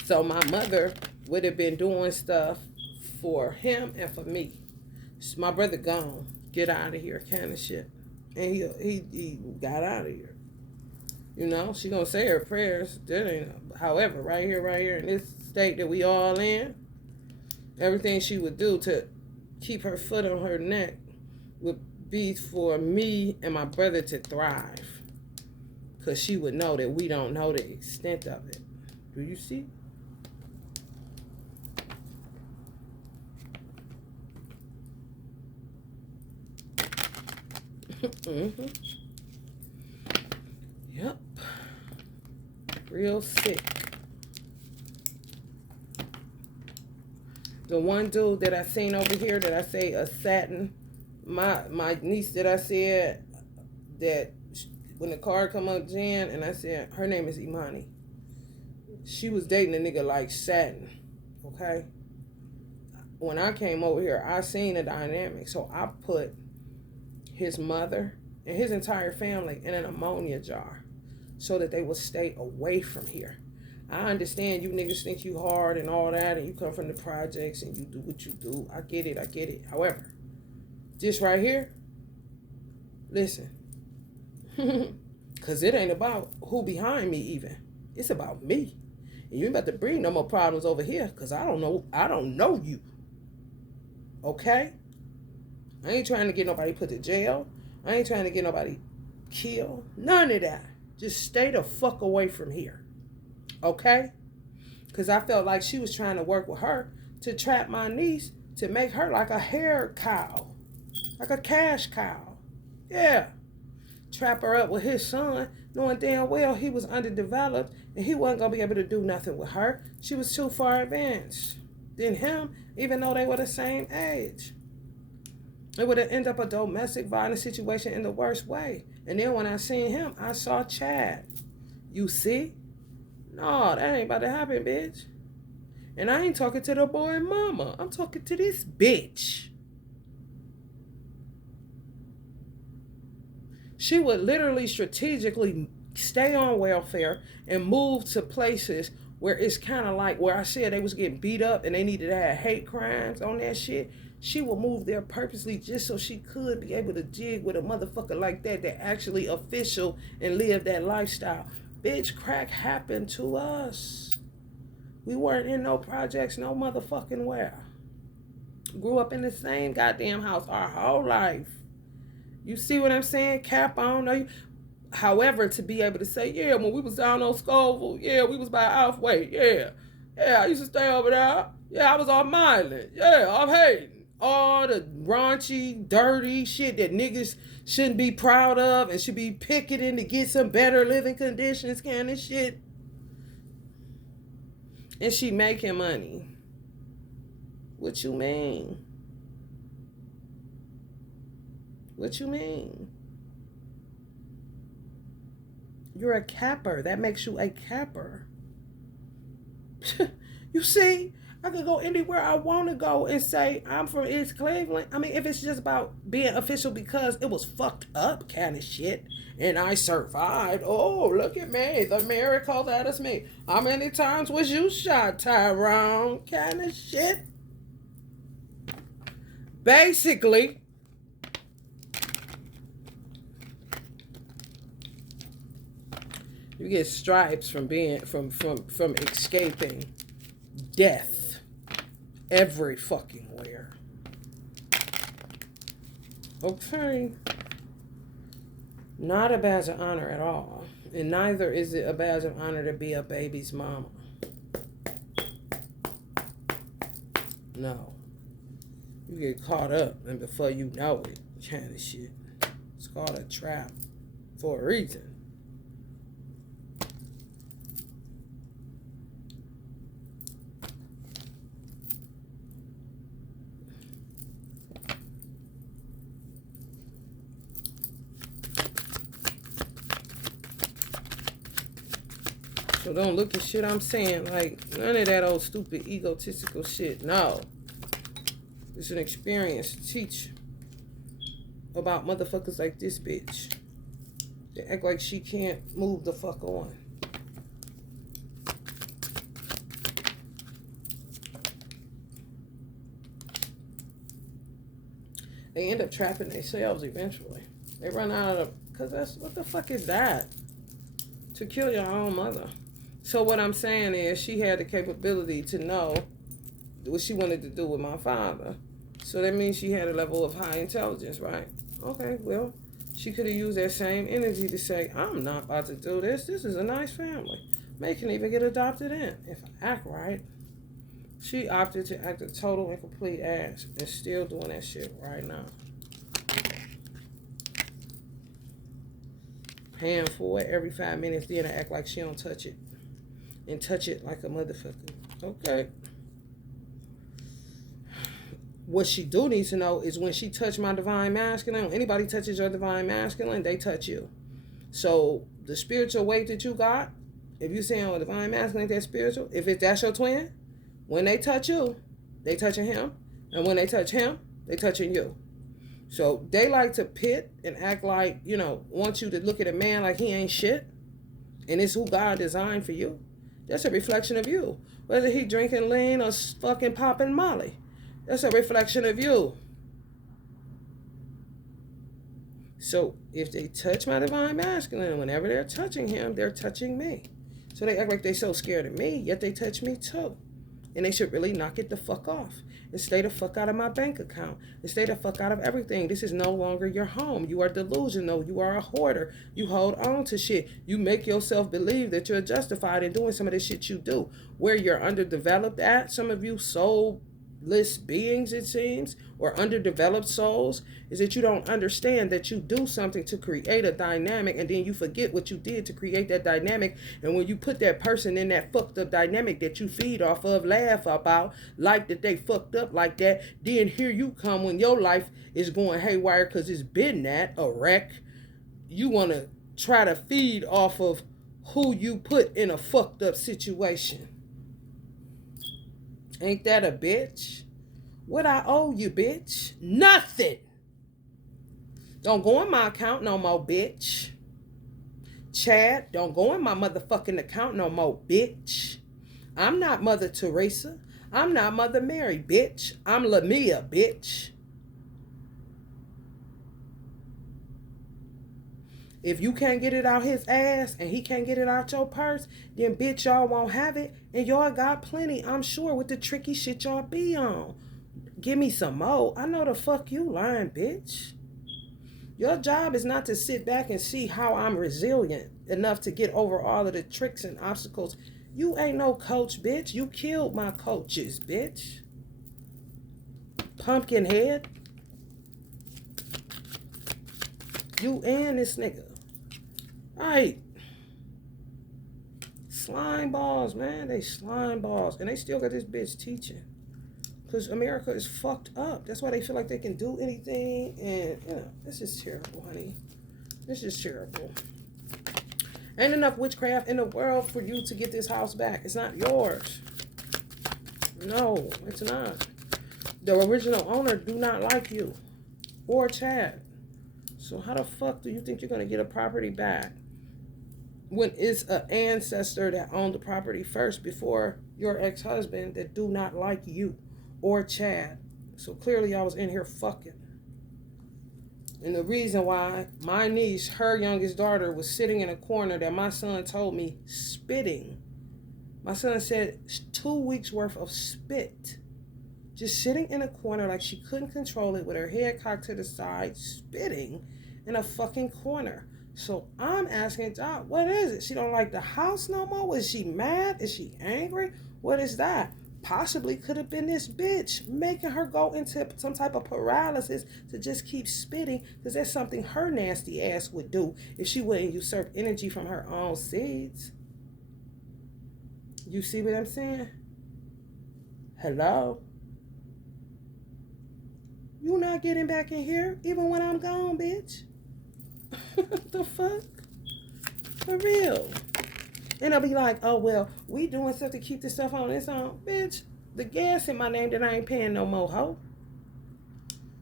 So my mother would have been doing stuff for him and for me. So my brother gone, get out of here, kind of shit, and he got out of here. You know, she gonna say her prayers. That ain't. However, right here in this state that we all in, everything she would do to keep her foot on her neck would be for me and my brother to thrive, because she would know that we don't know the extent of it. Do you see? Yep. Real sick. The one dude that I seen over here that I say a satin, my niece that I said that when the car come up, Jan, and I said her name is Imani. She was dating a nigga like satin, okay? When I came over here, I seen the dynamic, so I put his mother and his entire family in an ammonia jar so that they will stay away from here. I understand you niggas think you hard and all that, and you come from the projects and you do what you do. I get it. However, this right here, listen, because it ain't about who behind me even. It's about me. And you ain't about to bring no more problems over here because I don't know you. Okay? I ain't trying to get nobody put to jail. I ain't trying to get nobody killed. None of that. Just stay the fuck away from here. Okay? Because I felt like she was trying to work with her to trap my niece to make her like a hair cow. Like a cash cow. Yeah. Trap her up with his son, knowing damn well he was underdeveloped and he wasn't going to be able to do nothing with her. She was too far advanced than him, even though they were the same age. It would have ended up a domestic violence situation in the worst way. And then when I seen him, I saw Chad. You see? No, that ain't about to happen, bitch. And I ain't talking to the boy mama. I'm talking to this bitch. She would literally strategically stay on welfare and move to places where it's kind of like where I said they was getting beat up and they needed to have hate crimes on that shit. She would move there purposely just so she could be able to jig with a motherfucker like that actually official and live that lifestyle. Bitch, crack happened to us. We weren't in no projects, no motherfucking where. Grew up in the same goddamn house our whole life. You see what I'm saying? Cap on. No, however, to be able to say, yeah, when we was down on Scoville, yeah, we was by Outway, yeah. Yeah, I used to stay over there. Yeah, I was on Milan. Yeah, I'm hating. All the raunchy, dirty shit that niggas shouldn't be proud of and should be picketing to get some better living conditions kind of shit. And she making money. What you mean? What you mean? You're a capper. That makes you a capper. You see? I could go anywhere I want to go and say I'm from East Cleveland. I mean, if it's just about being official because it was fucked up kind of shit and I survived. Oh, look at me. The miracle that is me. How many times was you shot, Tyrone? Kind of shit. Basically, you get stripes from being from escaping death every fucking where. Okay. Not a badge of honor at all. And neither is it a badge of honor to be a baby's mama. No. You get caught up and before you know it, kind of shit. It's called a trap for a reason. So don't look at shit I'm saying like none of that old stupid egotistical shit. No. It's an experience to teach about motherfuckers like this bitch. They act like she can't move the fuck on. They end up trapping themselves eventually. They run out of, because that's, what the fuck is that? To kill your own mother. So what I'm saying is she had the capability to know what she wanted to do with my father. So that means she had a level of high intelligence, right? Okay, well, she could have used that same energy to say, I'm not about to do this. This is a nice family. May can even get adopted in if I act right. She opted to act a total and complete ass and still doing that shit right now. Paying for it every 5 minutes, then I act like she don't touch it. And touch it like a motherfucker. Okay. what she do needs to know is when she touch my divine masculine, when anybody touches your divine masculine, they touch you. So the spiritual weight that you got, if you say on divine masculine, that's spiritual. If that's your twin, when they touch you, they touching him. And when they touch him, they touching you. So they like to pit and act like, want you to look at a man like he ain't shit. And it's who God designed for you. That's a reflection of you. Whether he drinking lean or fucking popping Molly. That's a reflection of you. So if they touch my divine masculine, whenever they're touching him, they're touching me. So they act like they're so scared of me, yet they touch me too. And they should really knock it the fuck off. And stay the fuck out of my bank account. And stay the fuck out of everything. This is no longer your home. You are delusional. You are a hoarder. You hold on to shit. You make yourself believe that you're justified in doing some of the shit you do. Where you're underdeveloped at, some of you soulless beings, it seems, or underdeveloped souls, is that you don't understand that you do something to create a dynamic, and then you forget what you did to create that dynamic. And when you put that person in that fucked up dynamic that you feed off of, laugh about, like that they fucked up like that, then here you come when your life is going haywire because it's been a wreck. You want to try to feed off of who you put in a fucked up situation. Ain't that a bitch? What I owe you, bitch? Nothing. Don't go in my account no more, bitch. Chad, don't go in my motherfucking account no more, bitch. I'm not Mother Teresa. I'm not Mother Mary, bitch. I'm Lamia, bitch. If you can't get it out his ass and he can't get it out your purse, then bitch, y'all won't have it. And y'all got plenty, I'm sure, with the tricky shit y'all be on. Give me some more. I know the fuck you lying, bitch. Your job is not to sit back and see how I'm resilient enough to get over all of the tricks and obstacles. You ain't no coach, bitch. You killed my coaches, bitch. Pumpkin head. You and this nigga. Right. Slime balls, man. They slime balls. And they still got this bitch teaching. Because America is fucked up. That's why they feel like they can do anything. And, this is terrible, honey. This is terrible. Ain't enough witchcraft in the world for you to get this house back. It's not yours. No, it's not. The original owner do not like you. Or Chad. So how the fuck do you think you're going to get a property back when it's an ancestor that owned the property first before your ex-husband that do not like you or Chad? So clearly I was in here fucking. And the reason why my niece, her youngest daughter, was sitting in a corner that my son told me spitting. My son said 2 weeks worth of spit. Just sitting in a corner like she couldn't control it with her head cocked to the side, spitting in a fucking corner. So I'm asking God, what is it? She don't like the house no more? Was she mad? Is she angry? What is that? Possibly could have been this bitch making her go into some type of paralysis to just keep spitting, because that's something her nasty ass would do if she wouldn't usurp energy from her own seeds. You see what I'm saying? Hello? You not getting back in here even when I'm gone, bitch. What the fuck? For real. And they'll be like, oh, well, we doing stuff to keep this stuff on its own. Bitch, the gas in my name that I ain't paying no more, ho.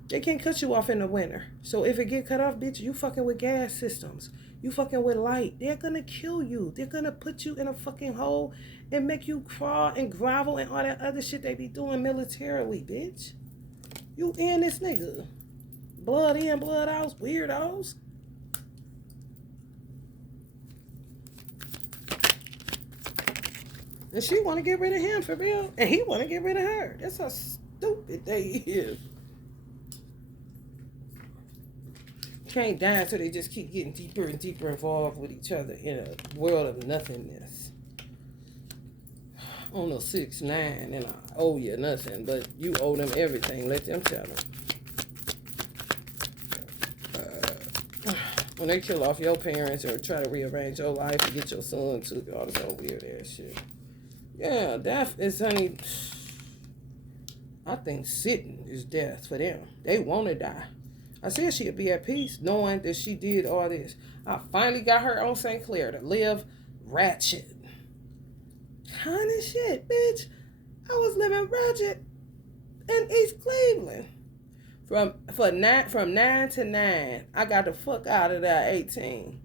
They can't cut you off in the winter. So if it get cut off, bitch, you fucking with gas systems. You fucking with light. They're gonna kill you. They're gonna put you in a fucking hole and make you crawl and grovel and all that other shit they be doing militarily, bitch. You and this nigga. Blood in, blood out, weirdos. And she want to get rid of him for real. And he want to get rid of her. That's how stupid they is. Can't die until they just keep getting deeper and deeper involved with each other in a world of nothingness. On a 6'9", and I owe you nothing, but you owe them everything. Let them tell them. When they kill off your parents or try to rearrange your life to get your son to all this old weird ass shit. Yeah, death is, honey. I think sitting is death for them. They want to die. I said she'd be at peace knowing that she did all this. I finally got her on St. Clair to live ratchet. Kind of shit, bitch. I was living ratchet in East Cleveland. From 9 to 9, I got the fuck out of there at 18.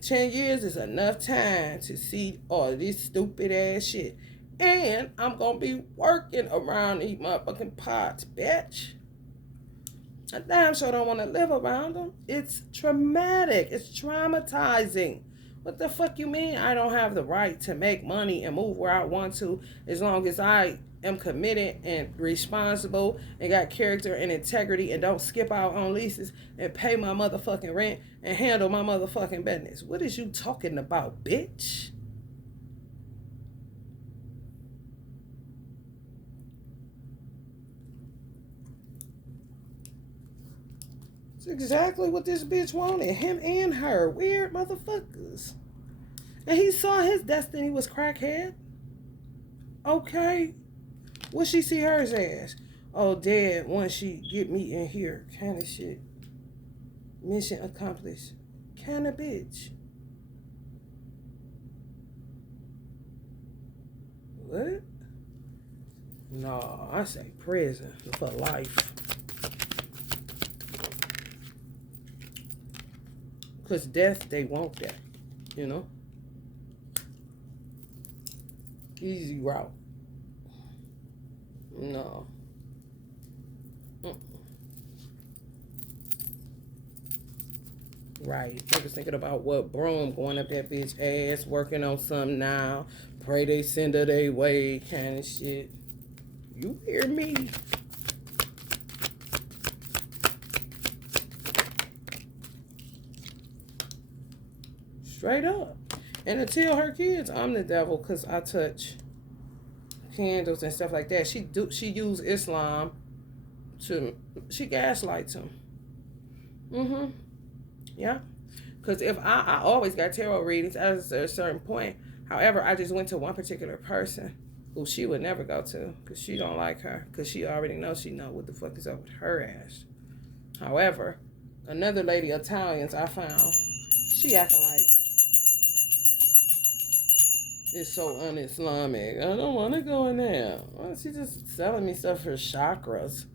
10 years is enough time to see all this stupid ass shit. And I'm gonna be working around these motherfucking pots, bitch. I damn sure don't want to live around them. It's traumatic. It's traumatizing. What the fuck you mean I don't have the right to make money and move where I want to as long as I am committed and responsible and got character and integrity and don't skip out on leases and pay my motherfucking rent and handle my motherfucking business? What is you talking about, bitch? It's exactly what this bitch wanted. Him and her. Weird motherfuckers. And he saw his destiny was crackhead. Okay. What she see hers as? Oh, dead once she get me in here. Kind of shit. Mission accomplished. Kind of bitch. What? No, I say prison for life. Because death, they want that. You know? Easy route. No. Right. I was thinking about what broom going up that bitch ass, working on something now. Pray they send her their way, kind of shit. You hear me? Straight up. And to tell her kids I'm the devil because I touch candles and stuff like that. She used Islam she gaslights him. Yeah. Because if I always got tarot readings at a certain point. However, I just went to one particular person who she would never go to because she don't like her because she already knows what the fuck is up with her ass. However, another lady, Italians, I found, she acting like it's so un-Islamic. I don't want to go in there. Well, she's just selling me stuff for chakras.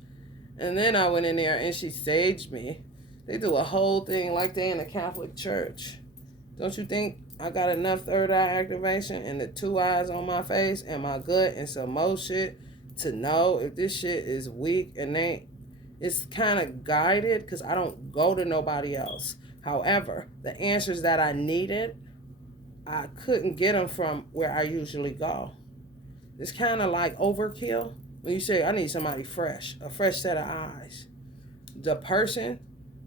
And then I went in there and she saged me. They do a whole thing like they in the Catholic Church. Don't you think I got enough third eye activation and the 2 eyes on my face and my gut and some more shit to know if this shit is weak and it's kind of guided because I don't go to nobody else. However, the answers that I needed, I couldn't get them from where I usually go. It's kind of like overkill. When you say, I need somebody fresh, a fresh set of eyes. The person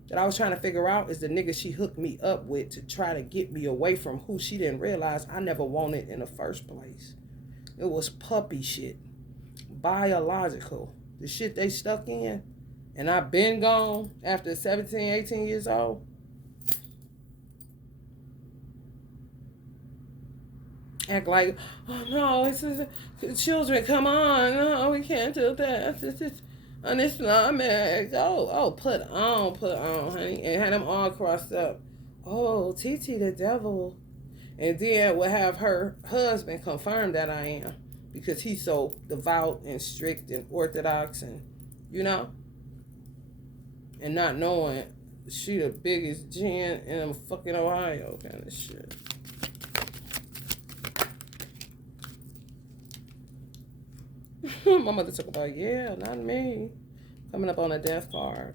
that I was trying to figure out is the nigga she hooked me up with to try to get me away from who she didn't realize I never wanted in the first place. It was puppy shit. Biological. The shit they stuck in. And I've been gone after 17, 18 years old. Act like, oh no, it's just, children, come on, no, we can't do that. It's just un-Islamic. Put on, honey, and had them all crossed up. Oh, TT the devil, and then would have her husband confirm that I am because he's so devout and strict and orthodox, and and not knowing she the biggest gin in fucking Ohio, kind of shit. My mother talk about, yeah, not me. Coming up on a death card.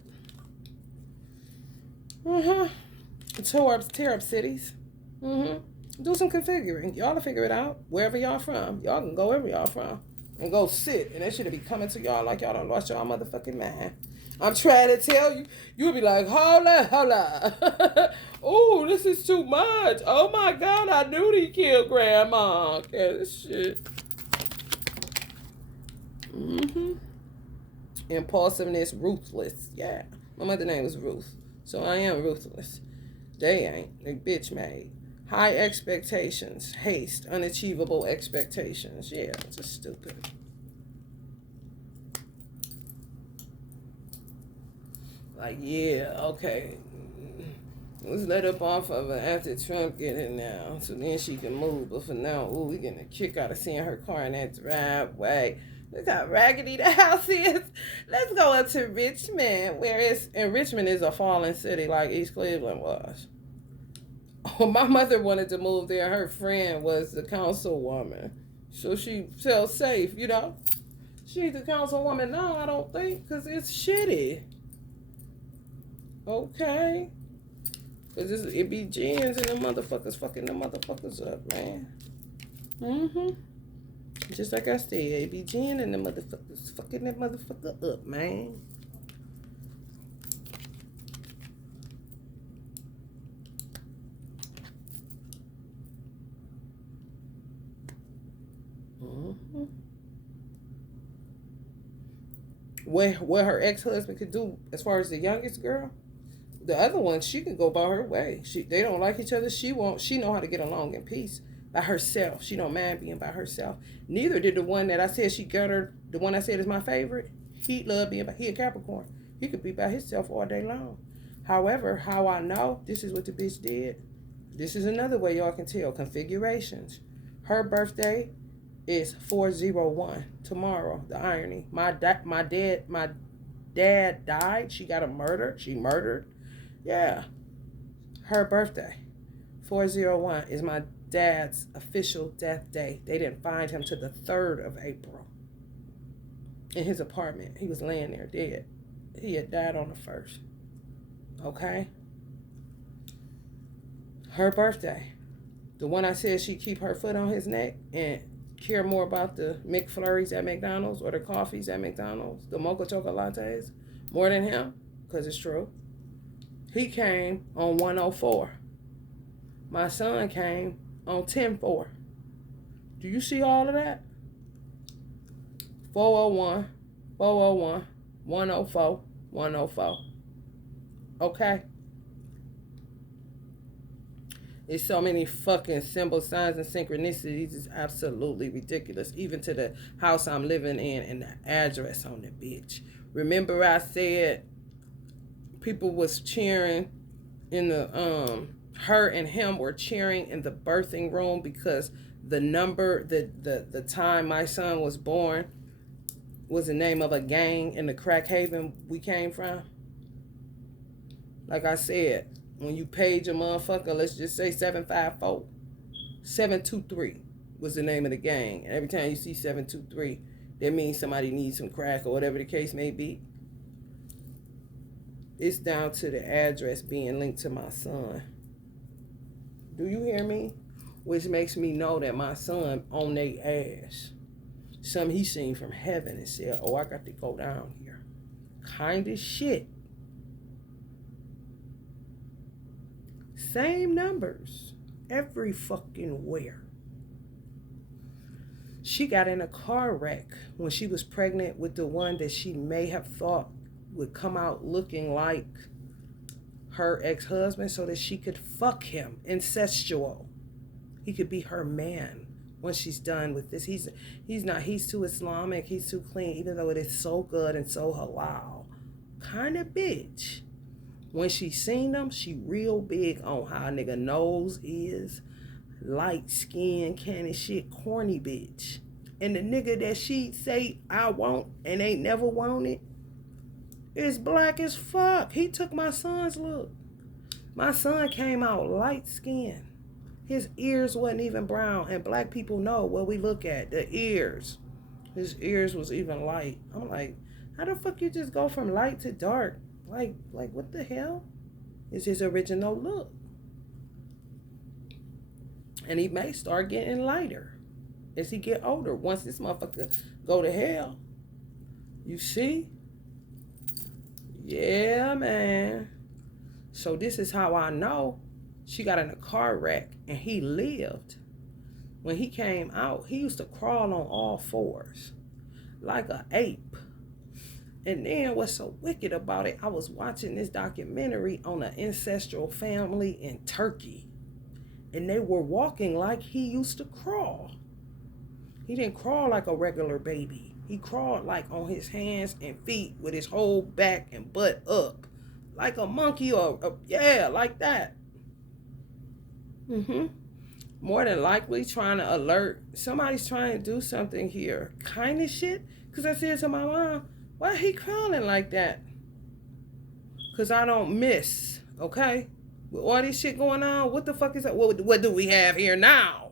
Tear up cities. Do some configuring. Y'all to figure it out. Wherever y'all from. Y'all can go wherever y'all from. And go sit. And that should be coming to y'all like y'all done lost y'all motherfucking mind. I'm trying to tell you. You'll be like, hold up. Oh, this is too much. Oh my God, I knew he killed grandma. Okay, this shit. Impulsiveness, ruthless. Yeah. My mother's name was Ruth. So I am ruthless. They ain't. They bitch made. High expectations. Haste. Unachievable expectations. Yeah, just stupid. Like, yeah, okay. Let's let up off of her after Trump get in now, so then she can move. But for now, ooh, we getting a kick out of seeing her car in that driveway. Look how raggedy the house is. Let's go up to Richmond, and Richmond is a fallen city like East Cleveland was. Oh, my mother wanted to move there. Her friend was the councilwoman, so she felt safe. She's the councilwoman now. I don't think, cause it's shitty. Okay. Cause it be gins and the motherfuckers fucking the motherfuckers up, man. Just like I said, it be gin and the motherfuckers fucking that motherfucker up, man. What her ex-husband could do as far as the youngest girl, the other one, she could go by her way. They don't like each other. She know how to get along in peace by herself. She don't mind being by herself. Neither did the one that I said she got her. The one I said is my favorite. He loved being by. He a Capricorn. He could be by himself all day long. However, how I know this is what the bitch did. This is another way y'all can tell configurations. Her birthday is 401 tomorrow. The irony. My dad died. She got murdered. She murdered. Yeah. Her birthday, 401, is my dad's official death day. They didn't find him till the 3rd of April in his apartment. He was laying there dead. He had died on the 1st. Okay? Her birthday. The one I said she'd keep her foot on his neck and care more about the McFlurries at McDonald's or the coffees at McDonald's, the mocha chocolate lattes, more than him, because it's true. He came on 104. My son came on 10-4. Do you see all of that? 401, 401, 104, 104. Okay? It's so many fucking symbols, signs, and synchronicities. It's absolutely ridiculous. Even to the house I'm living in and the address on the bitch. Remember I said people was cheering in the her and him were cheering in the birthing room because the number, the time my son was born was the name of a gang in the crack haven we came from. Like I said, when you page a motherfucker, let's just say 754, 723 was the name of the gang. And every time you see 723, that means somebody needs some crack or whatever the case may be. It's down to the address being linked to my son. Do you hear me? Which makes me know that my son on they ass. Something he seen from heaven and said, oh, I got to go down here. Kind of shit. Same numbers. Every fucking where. She got in a car wreck when she was pregnant with the one that she may have thought would come out looking like her ex-husband so that she could fuck him. Incestual. He could be her man once she's done with this. He's too Islamic, he's too clean, even though it is so good and so halal. Kind of bitch. When she seen him, she real big on how a nigga nose is, light skin, candy shit, corny bitch. And the nigga that she say I want and ain't never wanted is black as fuck. He took my son's look. My son came out light skinned. His ears wasn't even brown, and black people know what we look at, the ears. His ears was even light. I'm like, how the fuck you just go from light to dark? Like what the hell? It's his original look. And he may start getting lighter as he get older. Once this motherfucker go to hell. You see? Yeah, man. So this is how I know she got in a car wreck and he lived. When he came out, he used to crawl on all fours like an ape. And then what's so wicked about it, I was watching this documentary on an ancestral family in Turkey. And they were walking like he used to crawl. He didn't crawl like a regular baby. He crawled like on his hands and feet with his whole back and butt up. like a monkey or yeah, like that. More than likely trying to alert somebody's trying to do something here. Kind of shit. Because I said to my mom, why he crawling like that? Because I don't miss, okay? With all this shit going on, what the fuck is that? What do we have here now?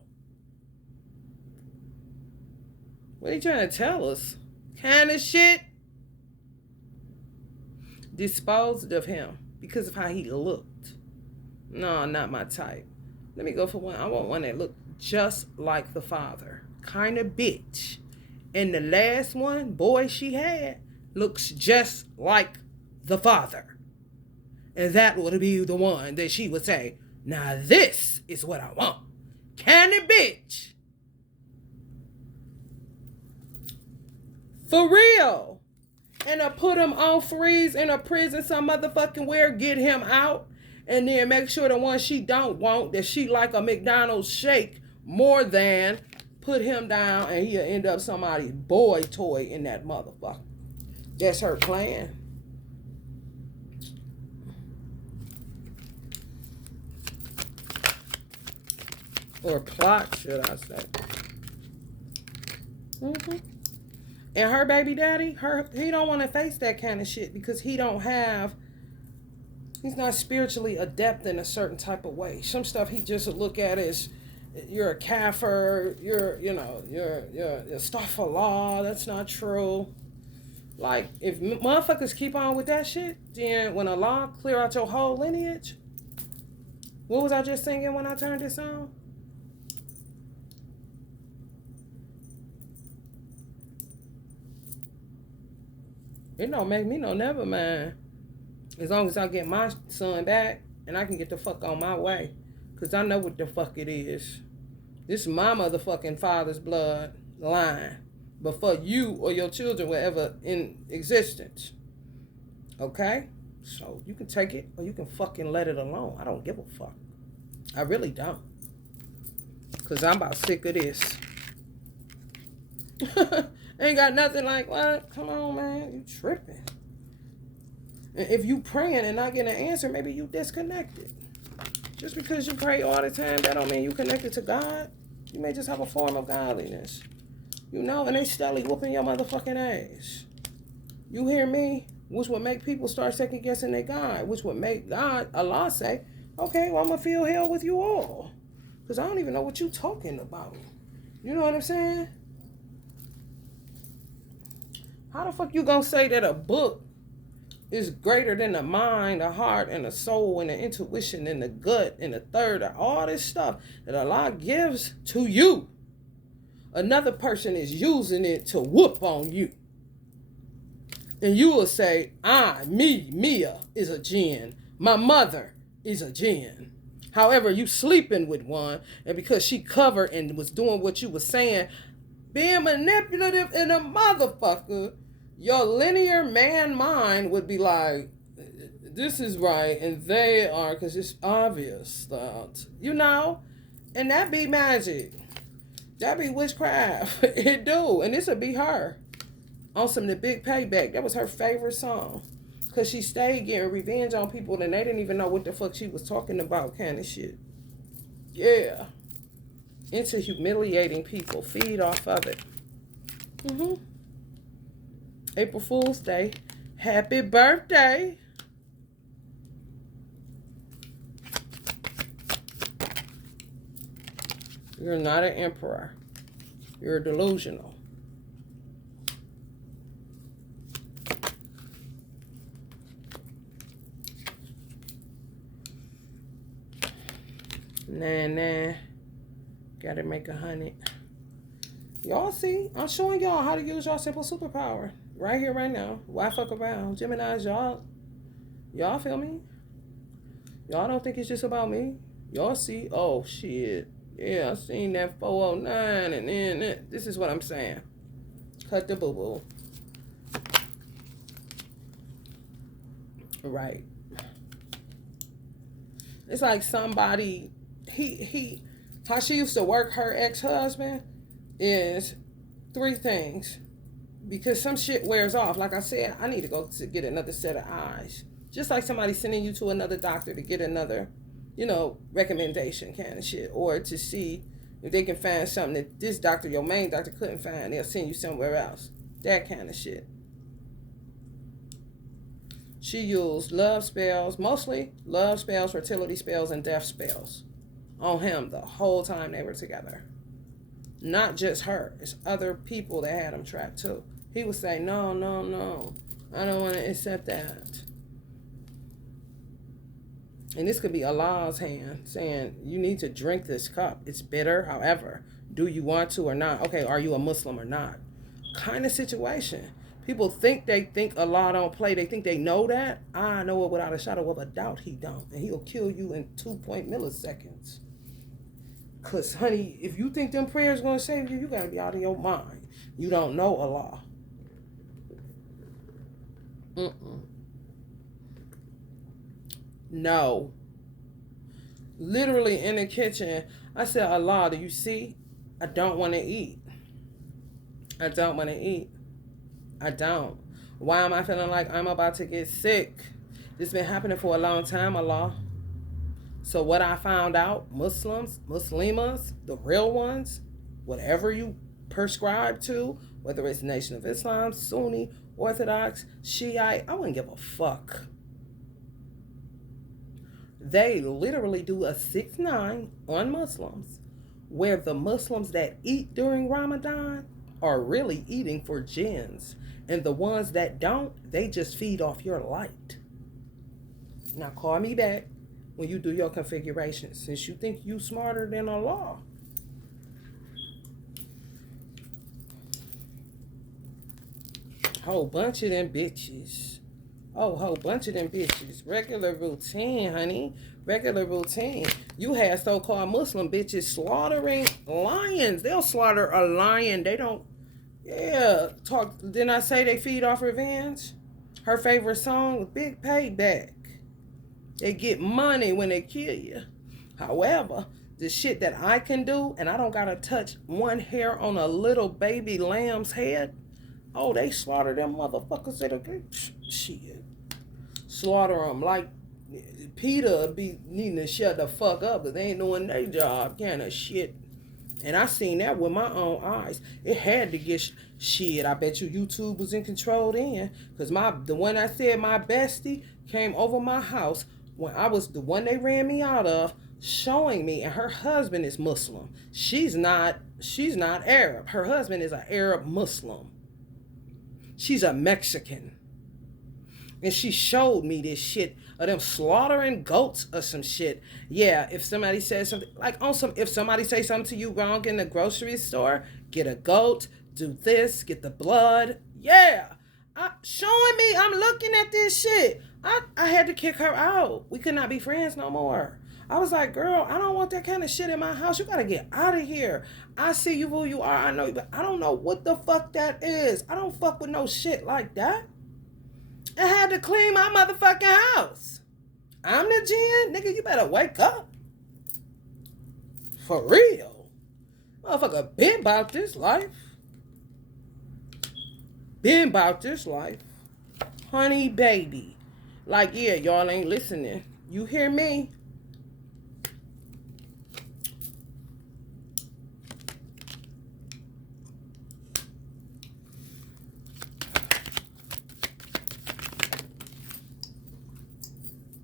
What are you trying to tell us? Kind of shit. Disposed of him because of how he looked. No, not my type. Let me go for one. I want one that looked just like the father. Kind of bitch. And the last one, boy she had, looks just like the father. And that would be the one that she would say, now this is what I want. Kind of bitch. For real. And I put him on freeze in a prison some motherfucking where, get him out. And then make sure the one she don't want, that she like a McDonald's shake more than, put him down and he'll end up somebody's boy toy in that motherfucker. That's her plan. Or plot, should I say. And her baby daddy, he don't want to face that kind of shit because he's not spiritually adept in a certain type of way. Some stuff he just look at as, you're a kafir, you're astaghfirullah, that's not true. Like, if motherfuckers keep on with that shit, then when Allah clear out your whole lineage, what was I just singing when I turned this on? It don't make me no never mind. As long as I get my son back and I can get the fuck on my way. Because I know what the fuck it is. This is my motherfucking father's blood line before you or your children were ever in existence. Okay? So you can take it or you can fucking let it alone. I don't give a fuck. I really don't. Because I'm about sick of this. Ain't got nothing like, what? Come on, man. You tripping. And if you praying and not getting an answer, maybe you disconnected. Just because you pray all the time, that don't mean you connected to God. You may just have a form of godliness. You know, and they steadily whooping your motherfucking ass. You hear me? Which would make people start second guessing their God. Which would make God, Allah, say, okay, well, I'm going to feel hell with you all. Because I don't even know what you talking about. You know what I'm saying? How the fuck you gonna say that a book is greater than the mind, the heart, and the soul, and the intuition, and the gut, and the third, all this stuff that Allah gives to you? Another person is using it to whoop on you. And you will say, Mia, is a jinn. My mother is a jinn. However, you sleeping with one, and because she covered and was doing what you were saying, being manipulative in a motherfucker, your linear man mind would be like, this is right, and they are, because it's obvious that, you know, and that be magic. That be witchcraft. It do, and this would be her. On some The Big Payback. That was her favorite song. Because she stayed getting revenge on people, and they didn't even know what the fuck she was talking about, kind of shit. Yeah. Into humiliating people. Feed off of it. April Fool's Day. Happy birthday. You're not an emperor. You're delusional. Nah. Gotta make 100. Y'all see? I'm showing y'all how to use your simple superpower. Right here, right now. Why fuck around? Geminis, y'all feel me? Y'all don't think it's just about me? Y'all see? Oh, shit. Yeah, I seen that 409 and then this is what I'm saying. Cut the boo-boo. Right. It's like somebody, how she used to work her ex-husband is 3 things. Because some shit wears off. Like I said, I need to go to get another set of eyes. Just like somebody sending you to another doctor to get another, recommendation kind of shit. Or to see if they can find something that this doctor, your main doctor, couldn't find. They'll send you somewhere else. That kind of shit. She used love spells, mostly love spells, fertility spells, and death spells on him the whole time they were together. Not just her. It's other people that had him trapped too. He would say, no, no, no. I don't want to accept that. And this could be Allah's hand saying, you need to drink this cup. It's bitter. However, do you want to or not? Okay, are you a Muslim or not? Kind of situation. People think Allah don't play. They think they know that. I know it without a shadow of a doubt he don't. And he'll kill you in 2 milliseconds. Because, honey, if you think them prayers going to save you, you got to be out of your mind. You don't know Allah. No. Literally in the kitchen, I said, Allah, do you see? I don't want to eat. I don't want to eat. I don't. Why am I feeling like I'm about to get sick? This been happening for a long time, Allah. So what I found out, Muslims, Muslimas, the real ones, whatever you prescribe to, whether it's Nation of Islam, Sunni, Orthodox, Shiite, I wouldn't give a fuck. They literally do a 6-9 on Muslims, where the Muslims that eat during Ramadan are really eating for jinns. And the ones that don't, they just feed off your light. Now call me back when you do your configuration, since you think you smarter than Allah. Whole bunch of them bitches. Oh, whole bunch of them bitches. Regular routine, honey. Regular routine. You had so-called Muslim bitches slaughtering lions. They'll slaughter a lion. They don't. Yeah. Didn't I say they feed off revenge? Her favorite song, Big Payback. They get money when they kill you. However, the shit that I can do, and I don't gotta touch one hair on a little baby lamb's head. Oh, they slaughter them motherfuckers at a shit. Slaughter them like Peter be needing to shut the fuck up because they ain't doing their job kind of shit. And I seen that with my own eyes. It had to get shit. I bet you YouTube was in control then. Because the one I said, my bestie, came over my house when I was the one they ran me out of, showing me, and her husband is Muslim. She's not Arab. Her husband is an Arab Muslim. She's a Mexican. And she showed me this shit of them slaughtering goats or some shit. Yeah, if somebody says something, if somebody say something to you wrong in the grocery store, get a goat, do this, get the blood. Yeah. Showing me, I'm looking at this shit. I had to kick her out. We could not be friends no more. I was like, girl, I don't want that kind of shit in my house. You got to get out of here. I see you who you are. I know you, but I don't know what the fuck that is. I don't fuck with no shit like that. I had to clean my motherfucking house. I'm the gin. Nigga, you better wake up. For real. Motherfucker, been about this life. Been about this life. Honey, baby. Like, yeah, y'all ain't listening. You hear me?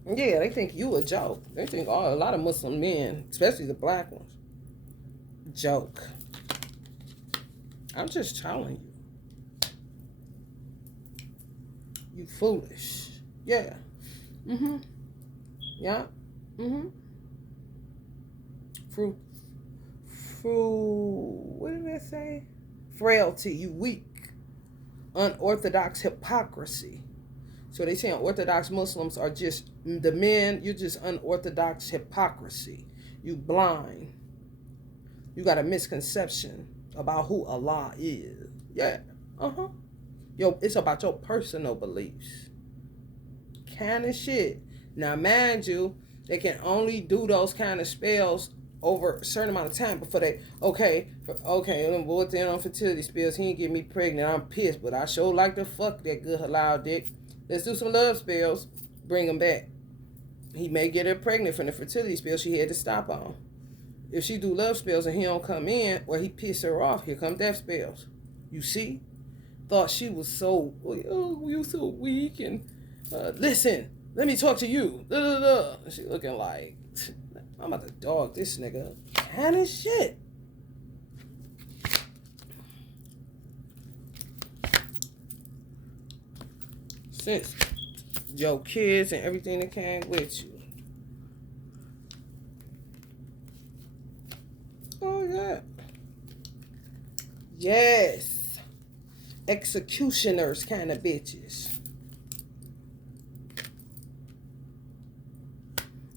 Yeah, they think you a joke. They think a lot of Muslim men, especially the black ones, joke. I'm just telling you. You foolish. Yeah. Yeah. What did they say? Frailty, you weak. Unorthodox hypocrisy. So they say Orthodox Muslims are just the men. You're just unorthodox hypocrisy. You blind. You got a misconception about who Allah is. Yeah. It's about your personal beliefs. Kind of shit. Now, mind you, they can only do those kind of spells over a certain amount of time before they, okay, what's in on fertility spells? He ain't get me pregnant. I'm pissed, but I sure like to fuck that good halal dick. Let's do some love spells. bring him back. He may get her pregnant from the fertility spell she had to stop on. If she do love spells and he don't come in, or he piss her off, here come death spells. You see? Thought she was so, oh, you so weak, and listen, let me talk to you. She looking like, I'm about to dog this nigga. Kind of shit. Since your kids and everything that came with you. Oh, yeah. Yes. Executioners kind of bitches.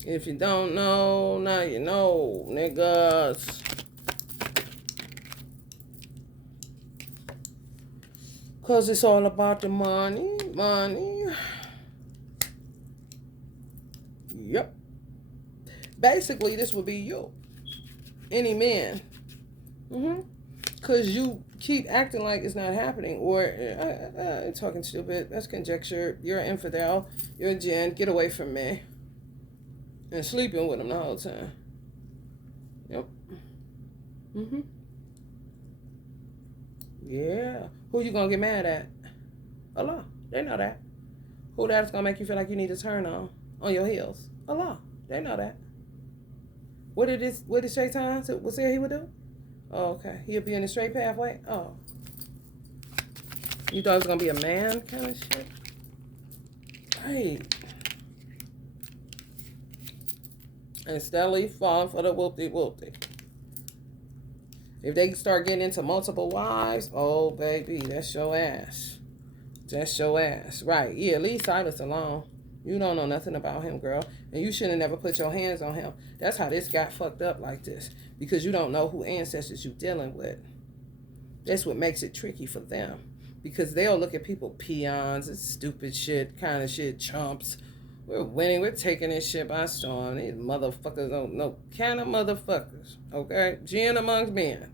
If you don't know, now you know, niggas. Because it's all about the money. Money. Yep. Basically, this would be you. Any man. Because you keep acting like it's not happening. Or, talking stupid. That's conjecture. You're an infidel. You're a jinn. Get away from me. And sleeping with him the whole time. Yep. Yeah. Who you gonna get mad at? Allah. They know that. Who that's gonna make you feel like you need to turn on your heels? Allah. They know that. What did Shaitan say he would do? Oh, okay. He'll be in the straight pathway? Oh. You thought it was gonna be a man kind of shit? Right. And steadily falling for the whoopty-whoopty. If they start getting into multiple wives, oh, baby, that's your ass. That's your ass. Right. Yeah, leave Silas alone. You don't know nothing about him, girl. And you shouldn't have never put your hands on him. That's how this got fucked up like this. Because you don't know who ancestors you're dealing with. That's what makes it tricky for them. Because they'll look at people peons and stupid shit, kind of shit, chumps. We're winning. We're taking this shit by storm. These motherfuckers don't know kind of motherfuckers. Okay? Gin amongst men.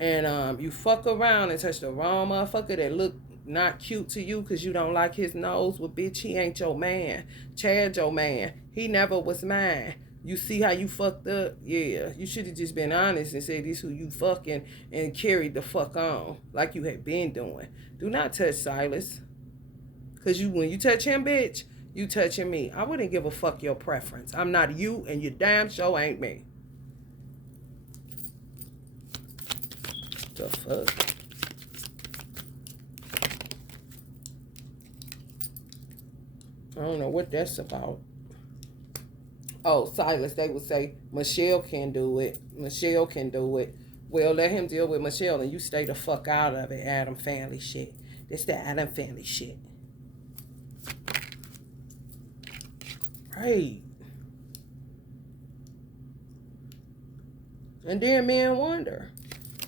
And you fuck around and touch the wrong motherfucker that look not cute to you because you don't like his nose. Well, bitch, he ain't your man. Chad your man. He never was mine. You see how you fucked up? Yeah. You should have just been honest and said this who you fucking and carried the fuck on like you had been doing. Do not touch Silas. Because when you touch him, bitch, you touching me. I wouldn't give a fuck your preference. I'm not you, and you damn sure ain't me. The fuck? I don't know what that's about. Oh, Silas, they would say, Michelle can do it. Michelle can do it. Well, let him deal with Michelle, and you stay the fuck out of it, Adam family shit. This the Adam family shit. Right. And then men wonder.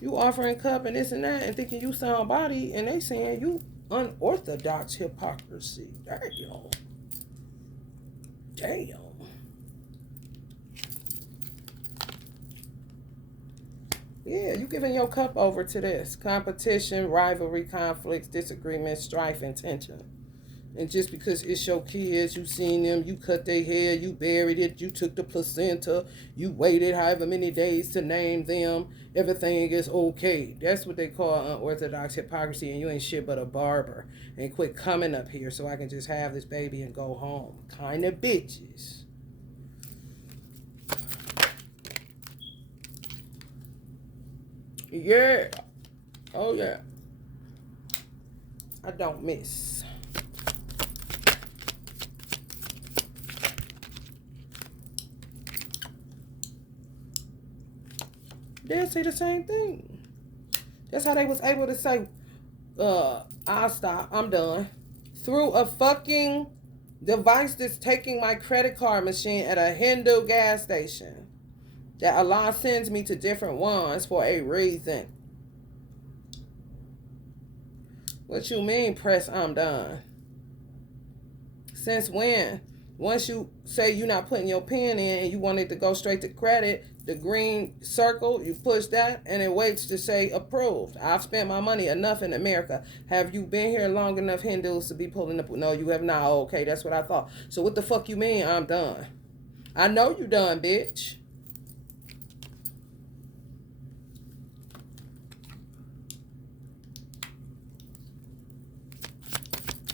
You offering cup and this and that and thinking you sound body, and they saying you unorthodox hypocrisy. Damn. Damn. Yeah, you giving your cup over to this. Competition, rivalry, conflicts, disagreements, strife, and tension. And just because it's your kids, you seen them, you cut their hair, you buried it, you took the placenta, you waited however many days to name them, everything is okay. That's what they call unorthodox hypocrisy, and you ain't shit but a barber. And quit coming up here so I can just have this baby and go home. Kind of bitches. Yeah. Oh, yeah. I don't miss. They'll say the same thing. That's how they was able to say, I'll stop, I'm done. Through a fucking device that's taking my credit card machine at a Hindu gas station. That Allah sends me to different ones for a reason. What you mean, press I'm done? Since when? Once you say you're not putting your pen in and you want it to go straight to credit, the green circle, you push that and it waits to say approved. I've spent my money enough in America. Have you been here long enough, Hindus, to be pulling up? No, you have not. Oh, okay, that's what I thought. So what the fuck you mean I'm done? I know you done, bitch.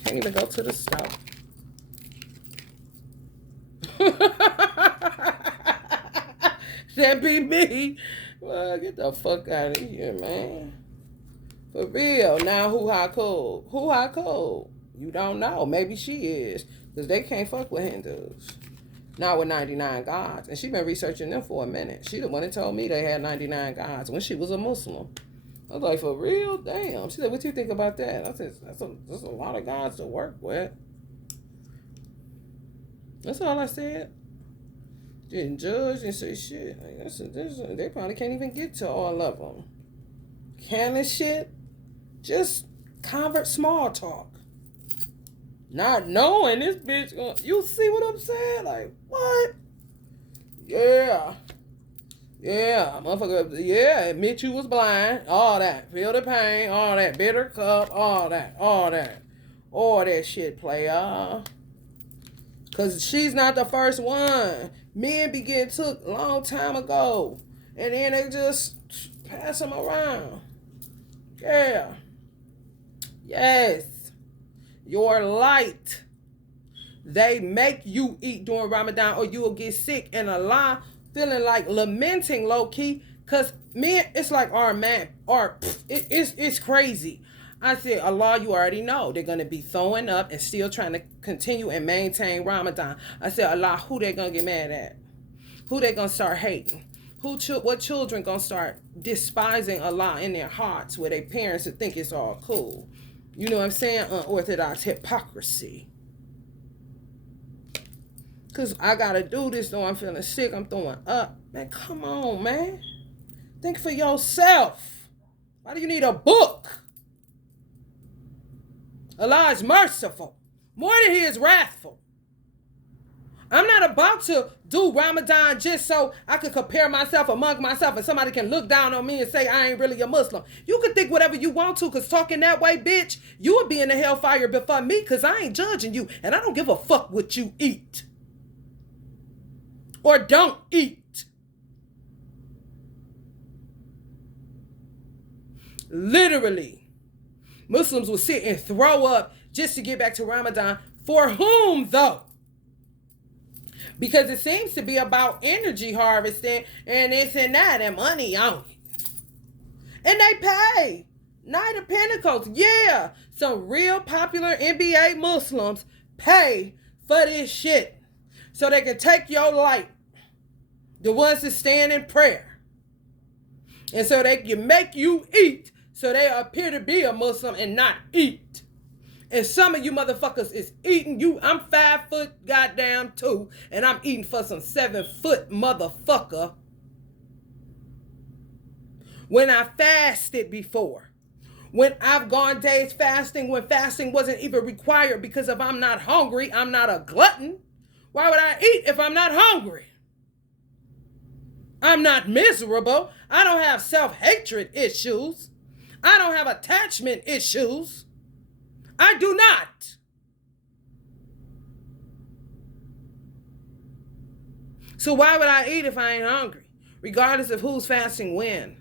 Can't even go to the store. That be me. Well, get the fuck out of here, man. For real. Now who high cold? Who high cold? You don't know. Maybe she is. Because they can't fuck with Hindus. Not with 99 gods. And she been researching them for a minute. She the one that told me they had 99 gods when she was a Muslim. I was like, for real? Damn. She said, what you think about that? I said, that's a lot of gods to work with. That's all I said. Didn't judge and say shit. Like, they probably can't even get to all of them. Can this shit? Just convert small talk. Not knowing this bitch. You see what I'm saying? Like, what? Yeah. Yeah, motherfucker. Yeah, admit you was blind. All that. Feel the pain. All that. Bitter cup. All that. All that shit, player. Because she's not the first one. Men be getting took a long time ago. And then they just pass them around. Yeah. Yes. Your light. They make you eat during Ramadan or you will get sick. And Allah feeling like lamenting low-key. Because men, it's like our man. It's crazy. I said, Allah, you already know they're going to be throwing up and still trying to continue and maintain Ramadan. I said, Allah, who they going to get mad at? Who they going to start hating? What children going to start despising Allah in their hearts where their parents would think it's all cool? You know what I'm saying? Unorthodox hypocrisy. Because I got to do this though. I'm feeling sick. I'm throwing up. Man, come on, man. Think for yourself. Why do you need a book? Allah is merciful, more than he is wrathful. I'm not about to do Ramadan just so I can compare myself among myself and somebody can look down on me and say I ain't really a Muslim. You can think whatever you want to, because talking that way, bitch, you would be in the hellfire before me, because I ain't judging you and I don't give a fuck what you eat or don't eat. Literally. Muslims will sit and throw up just to get back to Ramadan. For whom, though? Because it seems to be about energy harvesting and this and that and money on it. And they pay. Night of Pentecost. Yeah. Some real popular NBA Muslims pay for this shit. So they can take your light. The ones that stand in prayer. And so they can make you eat. So they appear to be a Muslim and not eat. And some of you motherfuckers is eating. I'm 5 foot goddamn 2. And I'm eating for some 7 foot motherfucker. When I fasted before. When I've gone days fasting. When fasting wasn't even required. Because if I'm not hungry, I'm not a glutton. Why would I eat if I'm not hungry? I'm not miserable. I don't have self-hatred issues. I don't have attachment issues. I do not. So why would I eat if I ain't hungry? Regardless of who's fasting when.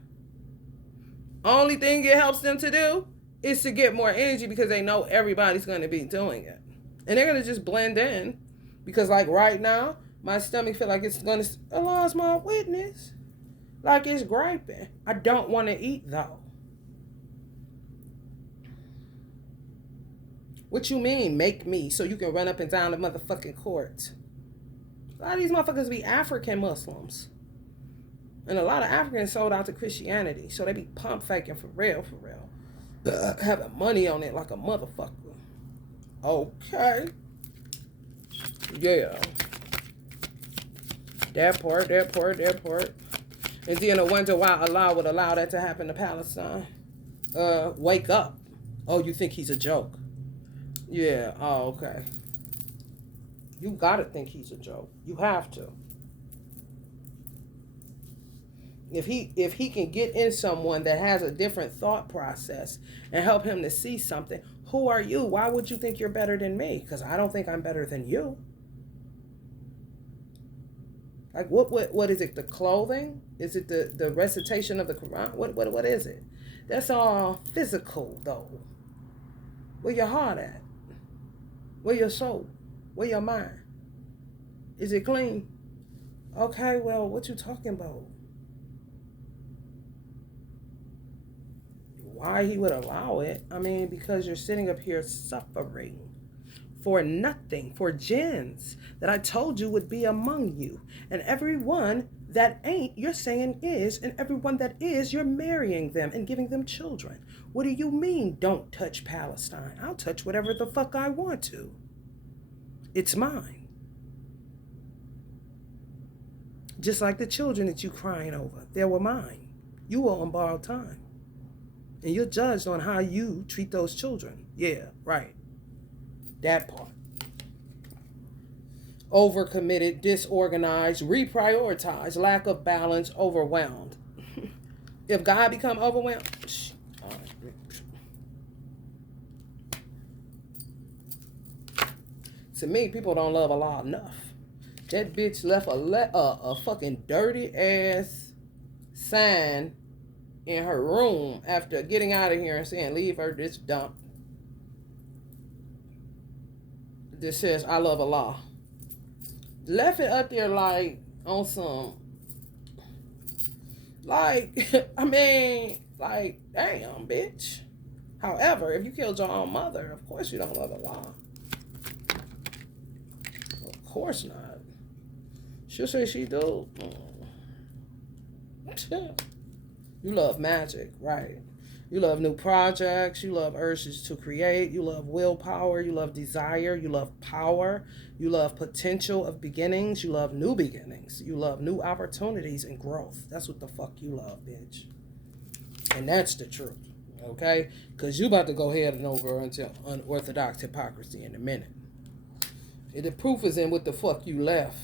Only thing it helps them to do is to get more energy because they know everybody's going to be doing it. And they're going to just blend in. Because like right now, my stomach feel like it's going to, Allah's my witness. Like it's griping. I don't want to eat though. What you mean, make me, so you can run up and down the motherfucking court? A lot of these motherfuckers be African Muslims. And a lot of Africans sold out to Christianity. So they be pump faking for real, for real. Having money on it like a motherfucker. Okay. Yeah. That part. And then I wonder why Allah would allow that to happen to Palestine. Wake up. Oh, you think he's a joke? Yeah, oh, okay. You gotta think he's a joke. You have to. If he can get in someone that has a different thought process and help him to see something, who are you? Why would you think you're better than me? Because I don't think I'm better than you. Like what is it? The clothing? Is it the recitation of the Quran? What is it? That's all physical though. Where your heart at? Where your soul? Where your mind? Is it clean? Okay, well, what you talking about? Why he would allow it? I mean, because you're sitting up here suffering for nothing, for jinns that I told you would be among you. And everyone that ain't, you're saying is, and everyone that is, you're marrying them and giving them children. What do you mean, don't touch Palestine? I'll touch whatever the fuck I want to. It's mine. Just like the children that you crying over, they were mine. You were on borrowed time. And you're judged on how you treat those children. Yeah, right. That part. Overcommitted, disorganized, reprioritized, lack of balance, overwhelmed. If God become overwhelmed, to me, people don't love Allah enough. That bitch left a fucking dirty ass sign in her room after getting out of here and saying, leave her this dump. This says, I love Allah. Left it up there like on some, like, I mean, like, damn, bitch. However, if you killed your own mother, of course you don't love Allah. Of course not. She'll say she do. You love magic, right? You love new projects. You love urges to create. You love willpower. You love desire. You love power. You love potential of beginnings. You love new beginnings. You love new opportunities and growth. That's what the fuck you love, bitch. And that's the truth, okay? Because you about to go ahead and over into unorthodox hypocrisy in a minute. The proof is in what the fuck you left.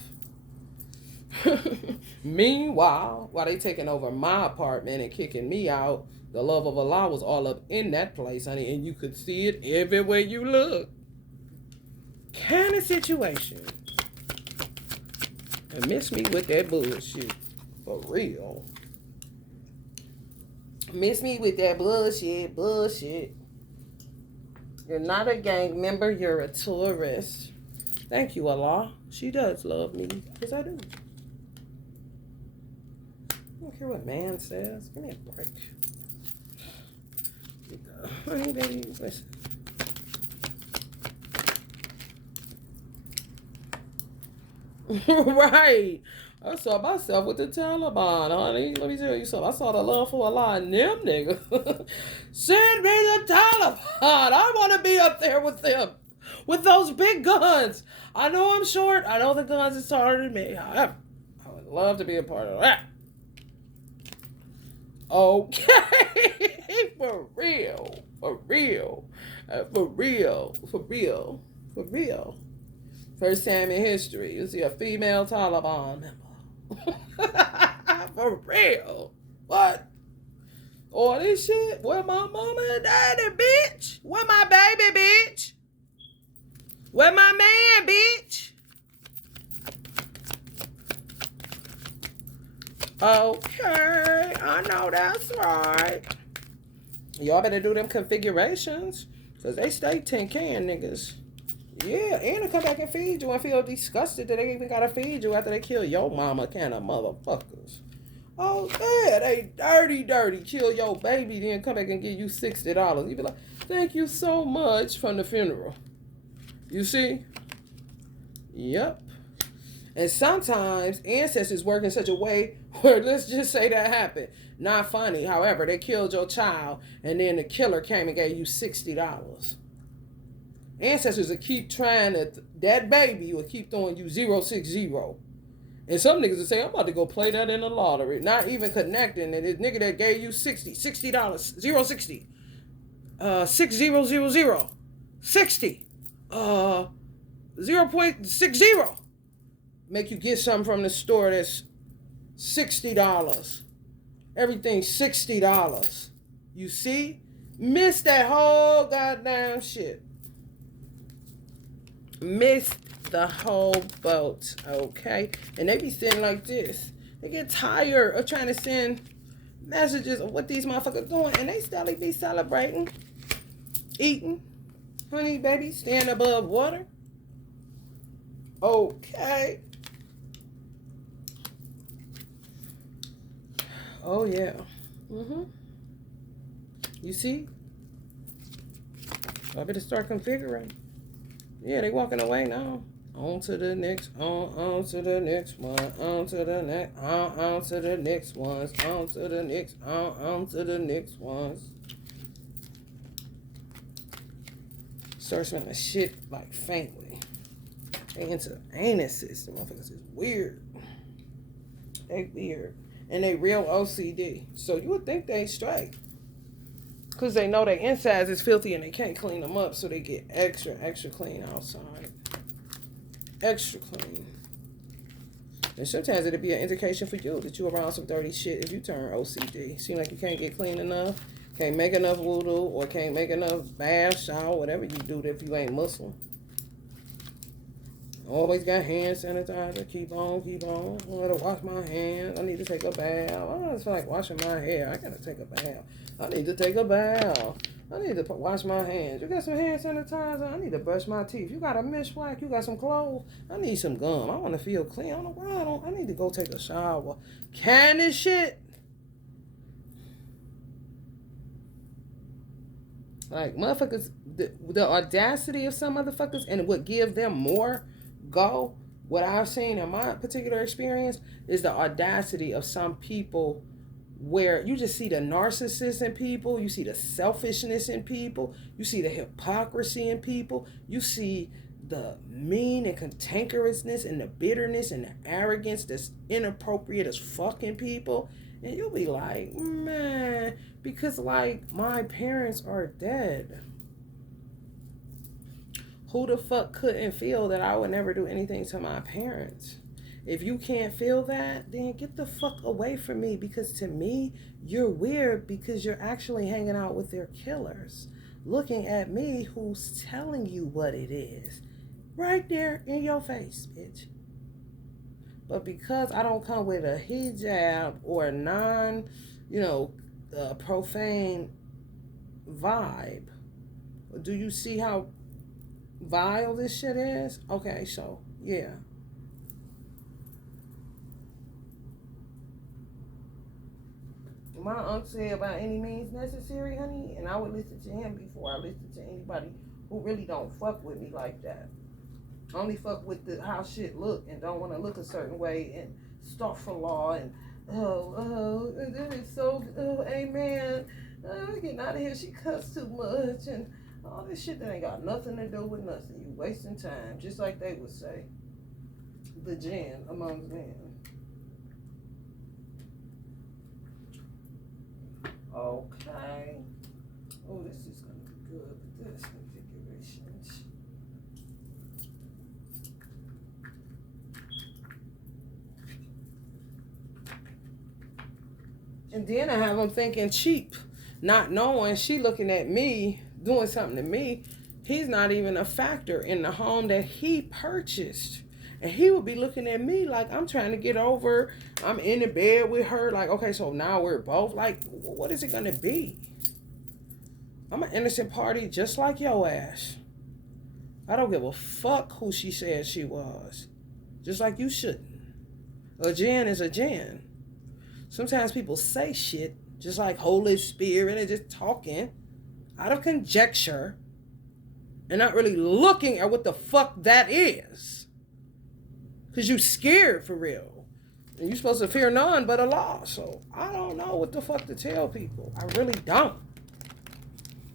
Meanwhile, while they taking over my apartment and kicking me out, the love of Allah was all up in that place, honey, and you could see it everywhere you look. Kind of situation. And miss me with that bullshit. For real. Miss me with that bullshit. You're not a gang member, you're a tourist. Thank you, Allah. She does love me, because I do. I don't care what man says. Give me a break. Honey, baby, listen. Right. I saw myself with the Taliban, honey. Let me tell you something. I saw the love for Allah in them niggas. Send me the Taliban. I want to be up there with them. With those big guns. I know I'm short. I know the guns is taller than me. However, I would love to be a part of that. Okay. For real. For real. For real. For real. For real. First time in history, you see a female Taliban member. For real. What? All this shit? Where my mama and daddy, bitch? Where my baby, bitch? Where my man, bitch? Okay, I know that's right. Y'all better do them configurations, because they stay 10K niggas. Yeah, and they come back and feed you and feel disgusted that they even gotta feed you after they kill your mama kind of motherfuckers. Oh, yeah, they dirty, kill your baby, then come back and give you $60. You be like, thank you so much from the funeral. You see? Yep. And sometimes ancestors work in such a way where, let's just say that happened. Not funny. However, they killed your child and then the killer came and gave you $60. Ancestors will keep trying to, that baby will keep throwing you 060. And some niggas will say, I'm about to go play that in the lottery. Not even connecting. And this nigga that gave you $60, 60, 6000, 60. 0.60. Make you get something from the store that's $60. Everything's $60. You see? Miss that whole goddamn shit. Missed the whole boat, okay? And they be sitting like this. They get tired of trying to send messages of what these motherfuckers doing, and they still be celebrating, eating, honey, baby, staying above water. Okay. Oh yeah. You see? I better start configuring. Yeah, they walking away now. On to the next, on to the next one, on to the next, on to the next ones, on to the next, on to the next ones. Start smelling shit like faintly. They into anuses. The motherfuckers is weird. They weird. And they real OCD. So you would think they straight. Because they know their insides is filthy and they can't clean them up. So they get extra clean outside. Extra clean. And sometimes it'll be an indication for you that you're around some dirty shit if you turn OCD. Seem like you can't get clean enough. Can't make enough wudu. Or can't make enough bath, shower, whatever you do if you ain't Muslim. Always got hand sanitizer. Keep on. I gotta wash my hands. I need to take a bath. I just feel like washing my hair. I gotta take a bath. I need to take a bath. I need to wash my hands. You got some hand sanitizer? I need to brush my teeth. You got a mishwak? You got some clothes? I need some gum. I want to feel clean. I don't know why I need to go take a shower. Can this shit? Like, motherfuckers, the audacity of some motherfuckers and what gives them more go, what I've seen in my particular experience is the audacity of some people where you just see the narcissist in people, you see the selfishness in people, you see the hypocrisy in people, you see the mean and cantankerousness and the bitterness and the arrogance that's inappropriate as fucking people. And you'll be like, man, because like my parents are dead. Who the fuck couldn't feel that I would never do anything to my parents? If you can't feel that, then get the fuck away from me, because to me, you're weird because you're actually hanging out with their killers. Looking at me who's telling you what it is. Right there in your face, bitch. But because I don't come with a hijab or a non, profane vibe, do you see how vile this shit is? Okay, so, yeah. My uncle said about any means necessary, honey, and I would listen to him before I listen to anybody who really don't fuck with me like that. I only fuck with how shit look and don't want to look a certain way and start for law and that is so, amen. Getting out of here, she cussed too much and all this shit that ain't got nothing to do with nothing. You wasting time, just like they would say. The jinn among men. Okay. Oh, this is gonna be good with this configurations. And then I have them thinking cheap, not knowing she looking at me, doing something to me. He's not even a factor in the home that he purchased. And he would be looking at me like I'm trying to get over. I'm in the bed with her. Like, okay, so now we're both. Like, what is it going to be? I'm an innocent party just like your ass. I don't give a fuck who she said she was. Just like you shouldn't. A jinn is a jinn. Sometimes people say shit just like Holy Spirit and just talking out of conjecture and not really looking at what the fuck that is. Because you scared for real. And you're supposed to fear none but Allah. So I don't know what the fuck to tell people. I really don't.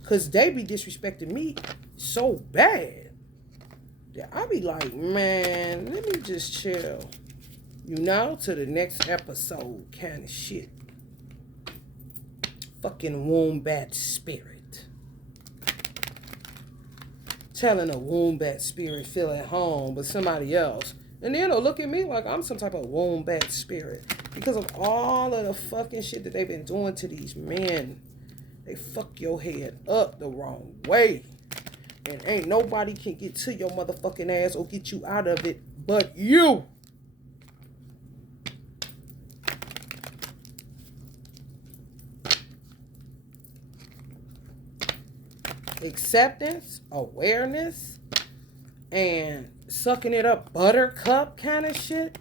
Because they be disrespecting me so bad that I be like, man, let me just chill. To the next episode kind of shit. Fucking wombat spirit. telling a wombat spirit feel at home, but somebody else. And then they'll look at me like I'm some type of wombat spirit. Because of all of the fucking shit that they've been doing to these men. They fuck your head up the wrong way. And ain't nobody can get to your motherfucking ass or get you out of it but you. Acceptance, awareness, and sucking it up buttercup kind of shit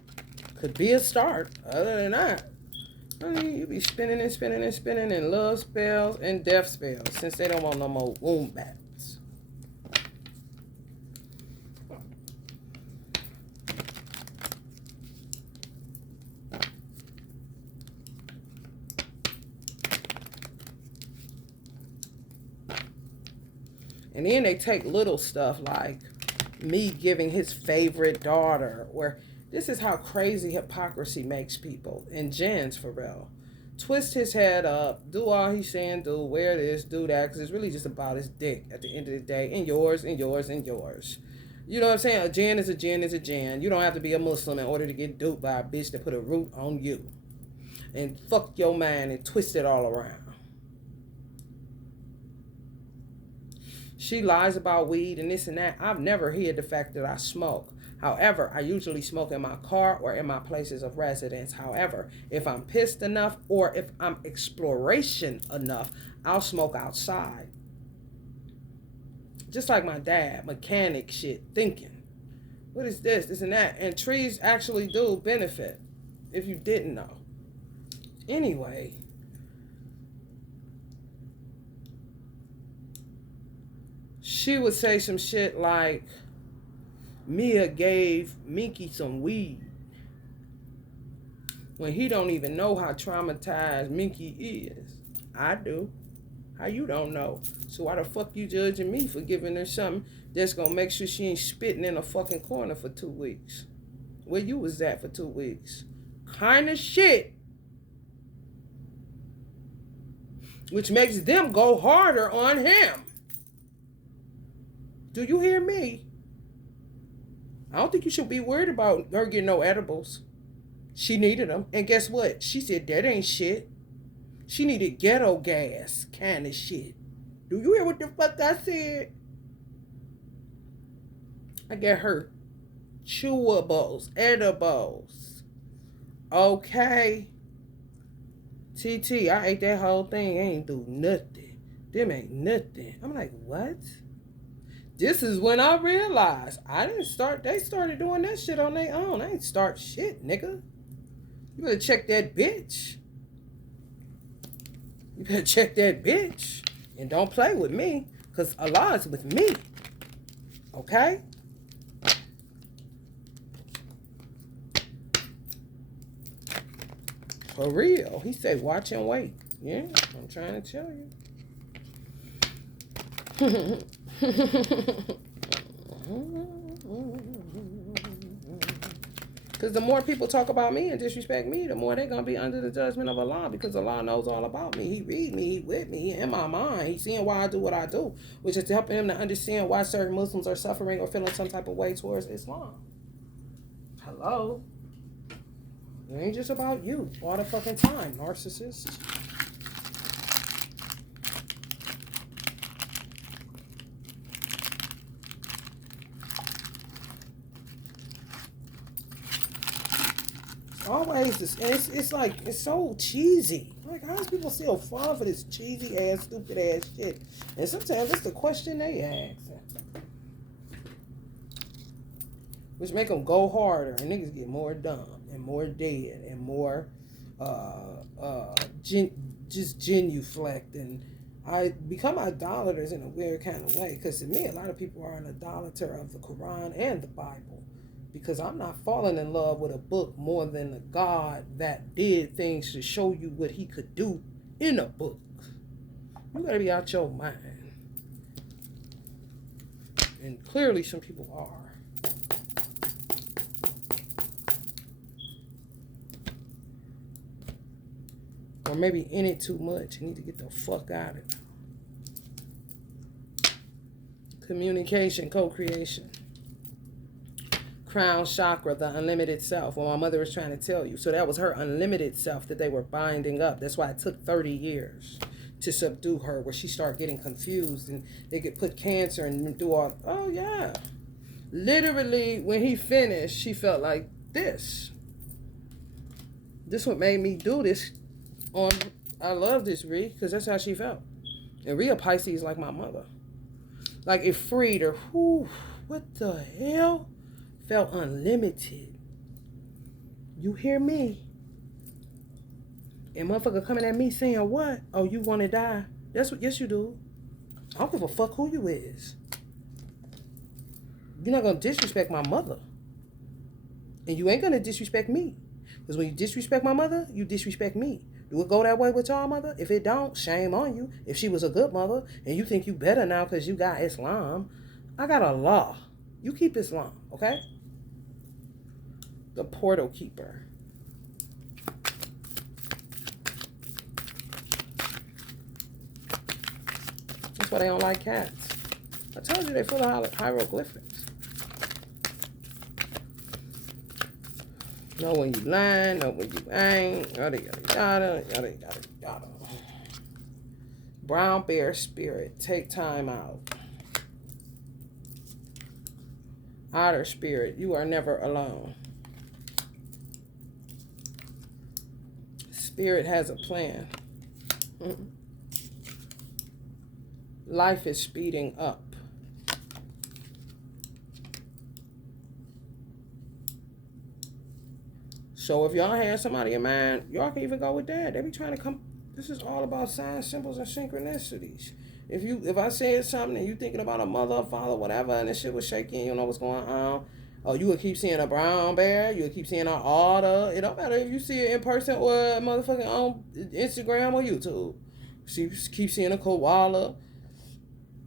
could be a start. Other than that, I mean, you be spinning and spinning and spinning in love spells and death spells since they don't want no more wombats. And then they take little stuff like me giving his favorite daughter, or this is how crazy hypocrisy makes people. And Jens, for real. Twist his head up, do all he's saying, do, wear this, do that, because it's really just about his dick at the end of the day, and yours, and yours, and yours. You know what I'm saying? A Jan is a Jan is a Jan. You don't have to be a Muslim in order to get duped by a bitch that put a root on you. And fuck your mind and twist it all around. She lies about weed and this and that. I've never hid the fact that I smoke. However, I usually smoke in my car or in my places of residence. However, if I'm pissed enough or if I'm exploration enough, I'll smoke outside. Just like my dad, mechanic shit, thinking. What is this, this and that? And trees actually do benefit, if you didn't know. Anyway. She would say some shit like, Mia gave Minky some weed when he don't even know how traumatized Minky is. I do. How you don't know? So why the fuck you judging me for giving her something that's gonna make sure she ain't spitting in a fucking corner for 2 weeks? Where you was at for 2 weeks? Kind of shit. Which makes them go harder on him. Do you hear me? I don't think you should be worried about her getting no edibles. She needed them. And guess what? She said that ain't shit. She needed ghetto gas kind of shit. Do you hear what the fuck I said? I get her chewables, edibles. Okay. TT, I ate that whole thing. Ain't do nothing. Them ain't nothing. I'm like, what? This is when I realized I didn't start. They started doing that shit on their own. I ain't start shit, nigga. You better check that bitch. You better check that bitch. And don't play with me. Because Allah is with me. Okay? For real. He said, watch and wait. Yeah, I'm trying to tell you. Because the more people talk about me and disrespect me, the more they're going to be under the judgment of Allah, because Allah knows all about me. He read me, he with me, he in my mind. He's seeing why I do what I do, which is helping him to understand why certain Muslims are suffering or feeling some type of way towards Islam. Hello? It ain't just about you all the fucking time, narcissist. Always this, and it's like, it's so cheesy. Like, how does people still fall for this cheesy ass, stupid ass shit? And sometimes it's the question they ask, which make them go harder, and niggas get more dumb and more dead and more just genuflect, and I become idolaters in a weird kind of way. Because to me, a lot of people are an idolater of the Quran and the Bible. Because I'm not falling in love with a book more than a God that did things to show you what he could do in a book. You gotta be out your mind. And clearly some people are. Or maybe in it too much and need to get the fuck out of it. Communication, co-creation. Crown chakra, the unlimited self. Well, my mother was trying to tell you. So that was her unlimited self that they were binding up. That's why it took 30 years to subdue her, where she started getting confused and they could put cancer and do all. Oh, yeah. Literally, when he finished, she felt like this. This what made me do this on. I love this, Ree, because that's how she felt. And Rhea Pisces like my mother. Like it freed her. Whew, what the hell? Felt unlimited. You hear me? And motherfucker coming at me saying what? Oh, you want to die? That's what. Yes, you do. I don't give a fuck who you is. You're not gonna disrespect my mother, and you ain't gonna disrespect me. Because when you disrespect my mother, you disrespect me. Do it go that way with y'all mother? If it don't, shame on you. If she was a good mother and you think you better now because you got Islam, I got Allah. You keep Islam, okay? The portal keeper. That's why they don't like cats. I told you they full of hieroglyphics. Know when you lying, know when you ain't, yada, yada, yada, yada, yada, yada. Brown bear spirit, take time out. Otter spirit, you are never alone. Spirit has a plan. Life is speeding up. So if y'all have somebody in mind, y'all can even go with that. They be trying to come. This is all about signs, symbols, and synchronicities. If I said something and you thinking about a mother, father, whatever, and this shit was shaking, you know what's going on. Oh, you would keep seeing a brown bear. You would keep seeing an otter. It don't matter if you see it in person or motherfucking on Instagram or YouTube. She keep seeing a koala.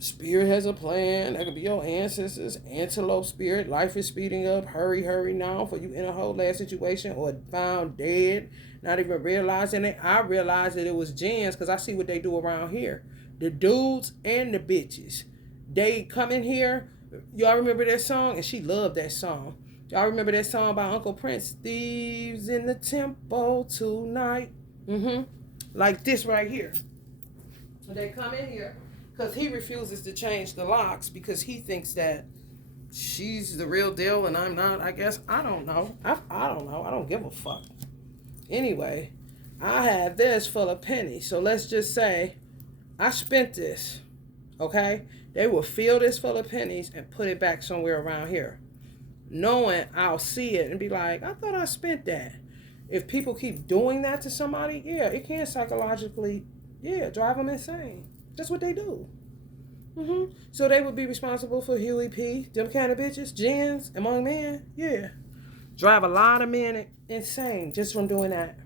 Spirit has a plan. That could be your ancestors. Antelope spirit. Life is speeding up. Hurry, hurry now for you in a whole last situation or found dead. Not even realizing it. I realized that it was gens because I see what they do around here. The dudes and the bitches. They come in here. Y'all remember that song? And she loved that song. Y'all remember that song by Uncle Prince? Thieves in the temple tonight. Like this right here. They come in here. Because he refuses to change the locks because he thinks that she's the real deal and I'm not, I guess. I don't know. I don't know. I don't give a fuck. Anyway, I have this full of pennies. So let's just say I spent this. Okay? They will fill this full of pennies and put it back somewhere around here. Knowing I'll see it and be like, I thought I spent that. If people keep doing that to somebody, yeah, it can psychologically, drive them insane. That's what they do. So they would be responsible for Huey P. Them kind of bitches, gens among men. Yeah. Drive a lot of men insane just from doing that.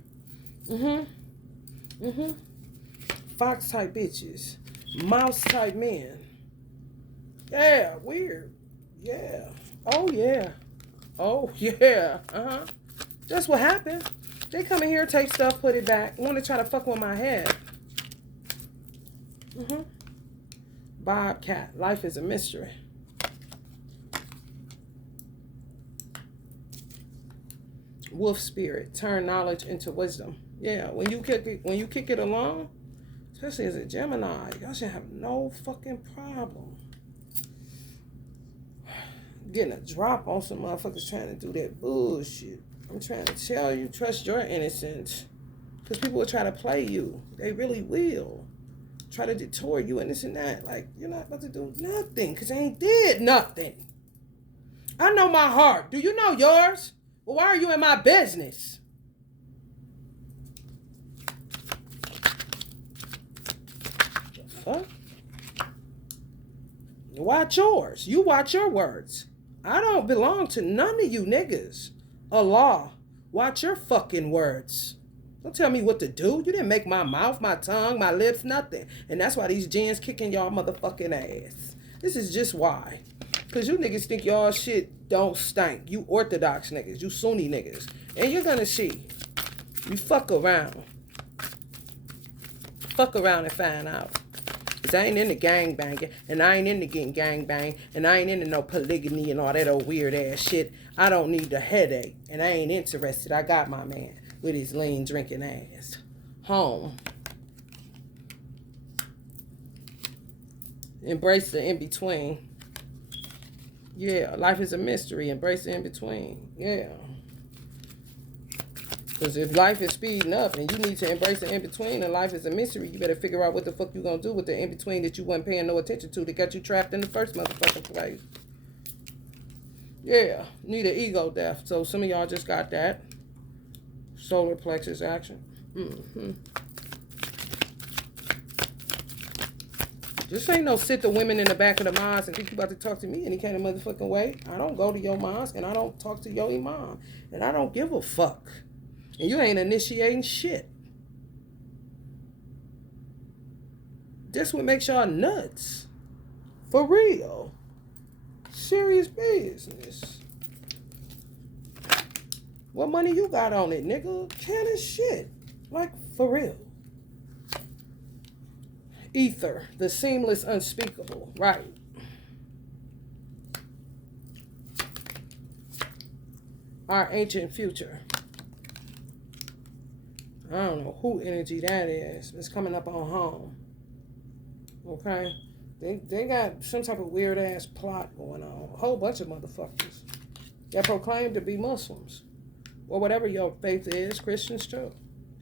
Fox type bitches. Mouse type men. Yeah, weird. Yeah. Oh, yeah. Oh, yeah. That's what happened. They come in here, take stuff, put it back. Want to try to fuck with my head. Bobcat, life is a mystery. Wolf spirit, turn knowledge into wisdom. Yeah, when you kick it along, especially as a Gemini, y'all should have no fucking problem getting a drop on some motherfuckers trying to do that bullshit. I'm trying to tell you, trust your innocence. Because people will try to play you. They really will. Try to detour you and this and that. Like, you're not about to do nothing because they ain't did nothing. I know my heart. Do you know yours? Well, why are you in my business? The fuck? Watch yours. You watch your words. I don't belong to none of you niggas. Allah, watch your fucking words. Don't tell me what to do. You didn't make my mouth, my tongue, my lips, nothing. And that's why these gens kicking y'all motherfucking ass. This is just why. Because you niggas think y'all shit don't stink. You Orthodox niggas. You Sunni niggas. And you're going to see. You fuck around. Fuck around and find out. Because I ain't into gang banging, and I ain't into getting gang banged, and I ain't into no polygamy and all that old weird ass shit. I don't need the headache, and I ain't interested. I got my man with his lean drinking ass. Home. Embrace the in-between. Yeah, life is a mystery. Embrace the in-between. Yeah. Because if life is speeding up and you need to embrace the in-between and life is a mystery, you better figure out what the fuck you gonna do with the in-between that you wasn't paying no attention to that got you trapped in the first motherfucking place. Yeah, need an ego death. So some of y'all just got that. Solar plexus action. Just ain't no sit the women in the back of the mosque and think you about to talk to me any kind of motherfucking way. I don't go to your mosque and I don't talk to your imam. And I don't give a fuck. And you ain't initiating shit. That's what makes y'all nuts. For real. Serious business. What money you got on it, nigga? Can of shit. Like, for real. Ether, the seamless unspeakable. Right. Our ancient future. I don't know who energy that is. It's coming up on home. Okay? They got some type of weird ass plot going on. A whole bunch of motherfuckers that proclaim to be Muslims. Or whatever your faith is. Christians too.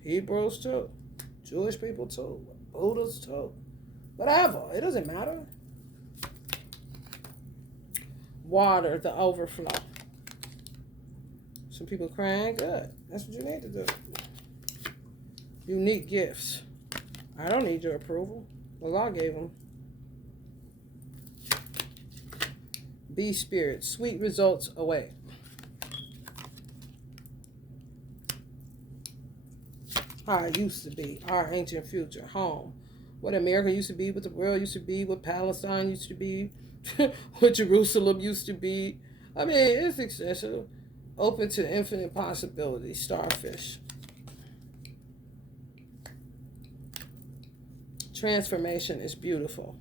Hebrews too. Jewish people too. Buddhists too. Whatever. It doesn't matter. Water, the overflow. Some people crying. Good. That's what you need to do. Unique gifts. I don't need your approval. The law gave them. Be spirit. Sweet results away. How it used to be. Our ancient future. Home. What America used to be. What the world used to be. What Palestine used to be. What Jerusalem used to be. I mean, it's excessive. Open to infinite possibilities. Starfish. Transformation is beautiful.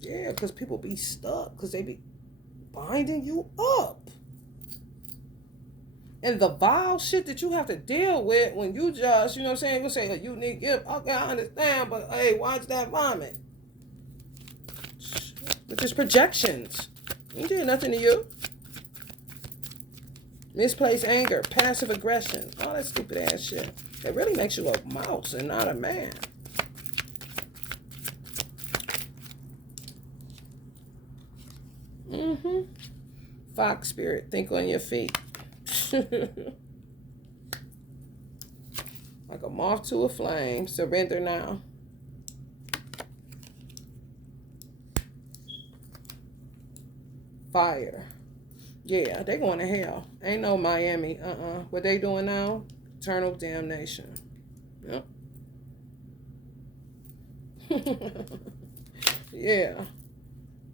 Yeah, because people be stuck. Because they be binding you up. And the vile shit that you have to deal with when you just, you know what I'm saying? You say a unique gift. Okay, I understand. But, hey, watch that vomit. It's just projections. Ain't doing nothing to you. Misplaced anger. Passive aggression. All that stupid ass shit. It really makes you a mouse and not a man. Fox spirit, think on your feet. Like a moth to a flame. Surrender now. Fire. Yeah, they going to hell. Ain't no Miami. What they doing now? Eternal damnation. Yep. Yeah.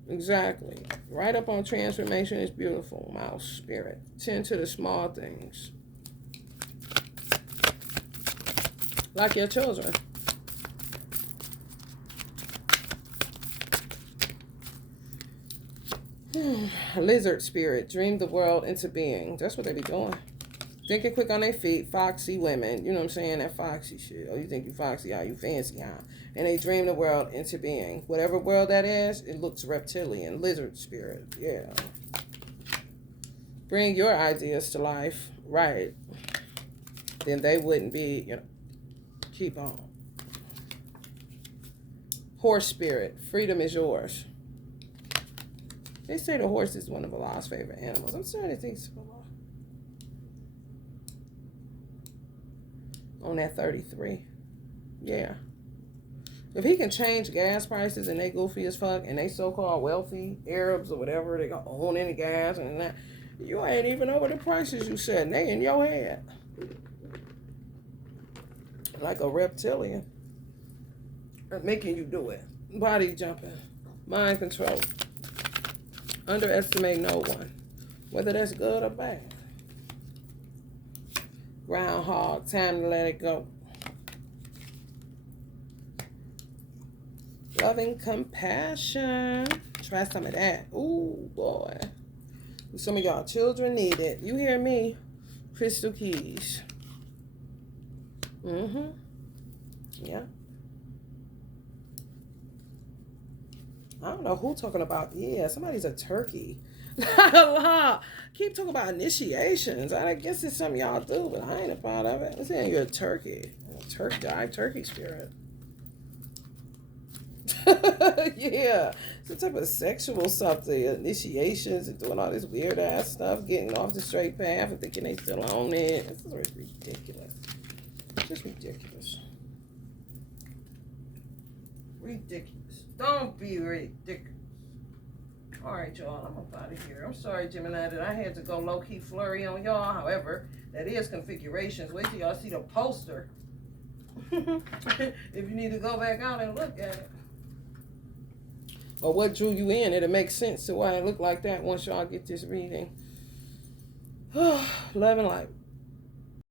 Exactly. Right up on transformation is beautiful. Mouse spirit. Tend to the small things. Like your children. Lizard spirit. Dream the world into being. That's what they be doing. Thinking quick on their feet, foxy women. You know what I'm saying? That foxy shit. Oh, you think you foxy, how you fancy, huh? And they dream the world into being. Whatever world that is, it looks reptilian. Lizard spirit. Yeah. Bring your ideas to life. Right. Then they wouldn't be, you know. Keep on. Horse spirit. Freedom is yours. They say the horse is one of Allah's favorite animals. I'm starting to think so. On that 33. Yeah. If he can change gas prices and they goofy as fuck and they so-called wealthy Arabs or whatever, they gonna own any gas and that, you ain't even over the prices you said. They in your head. Like a reptilian. Making you do it. Body jumping. Mind control. Underestimate no one. Whether that's good or bad. Groundhog, time to let it go. love and compassion. Try some of that. Ooh, boy. Some of y'all children need it. You hear me? Crystal keys. Mm-hmm. Yeah. I don't know who talking about. Yeah, somebody's a turkey. Keep talking about initiations. I guess it's something y'all do, but I ain't a part of it. I'm saying you're a turkey. Turkey spirit. Yeah. Some type of sexual something. Initiations and doing all this weird ass stuff. Getting off the straight path and thinking they still on it. This is ridiculous. Just ridiculous. Ridiculous. Don't be ridiculous. All right, y'all. I'm up out of here. I'm sorry, Gemini, that I had to go low-key flurry on y'all. However, that is configurations. Wait till y'all see the poster. If you need to go back out and look at it. Or what drew you in. It'll make sense to why it looked like that once y'all get this reading. Love and light.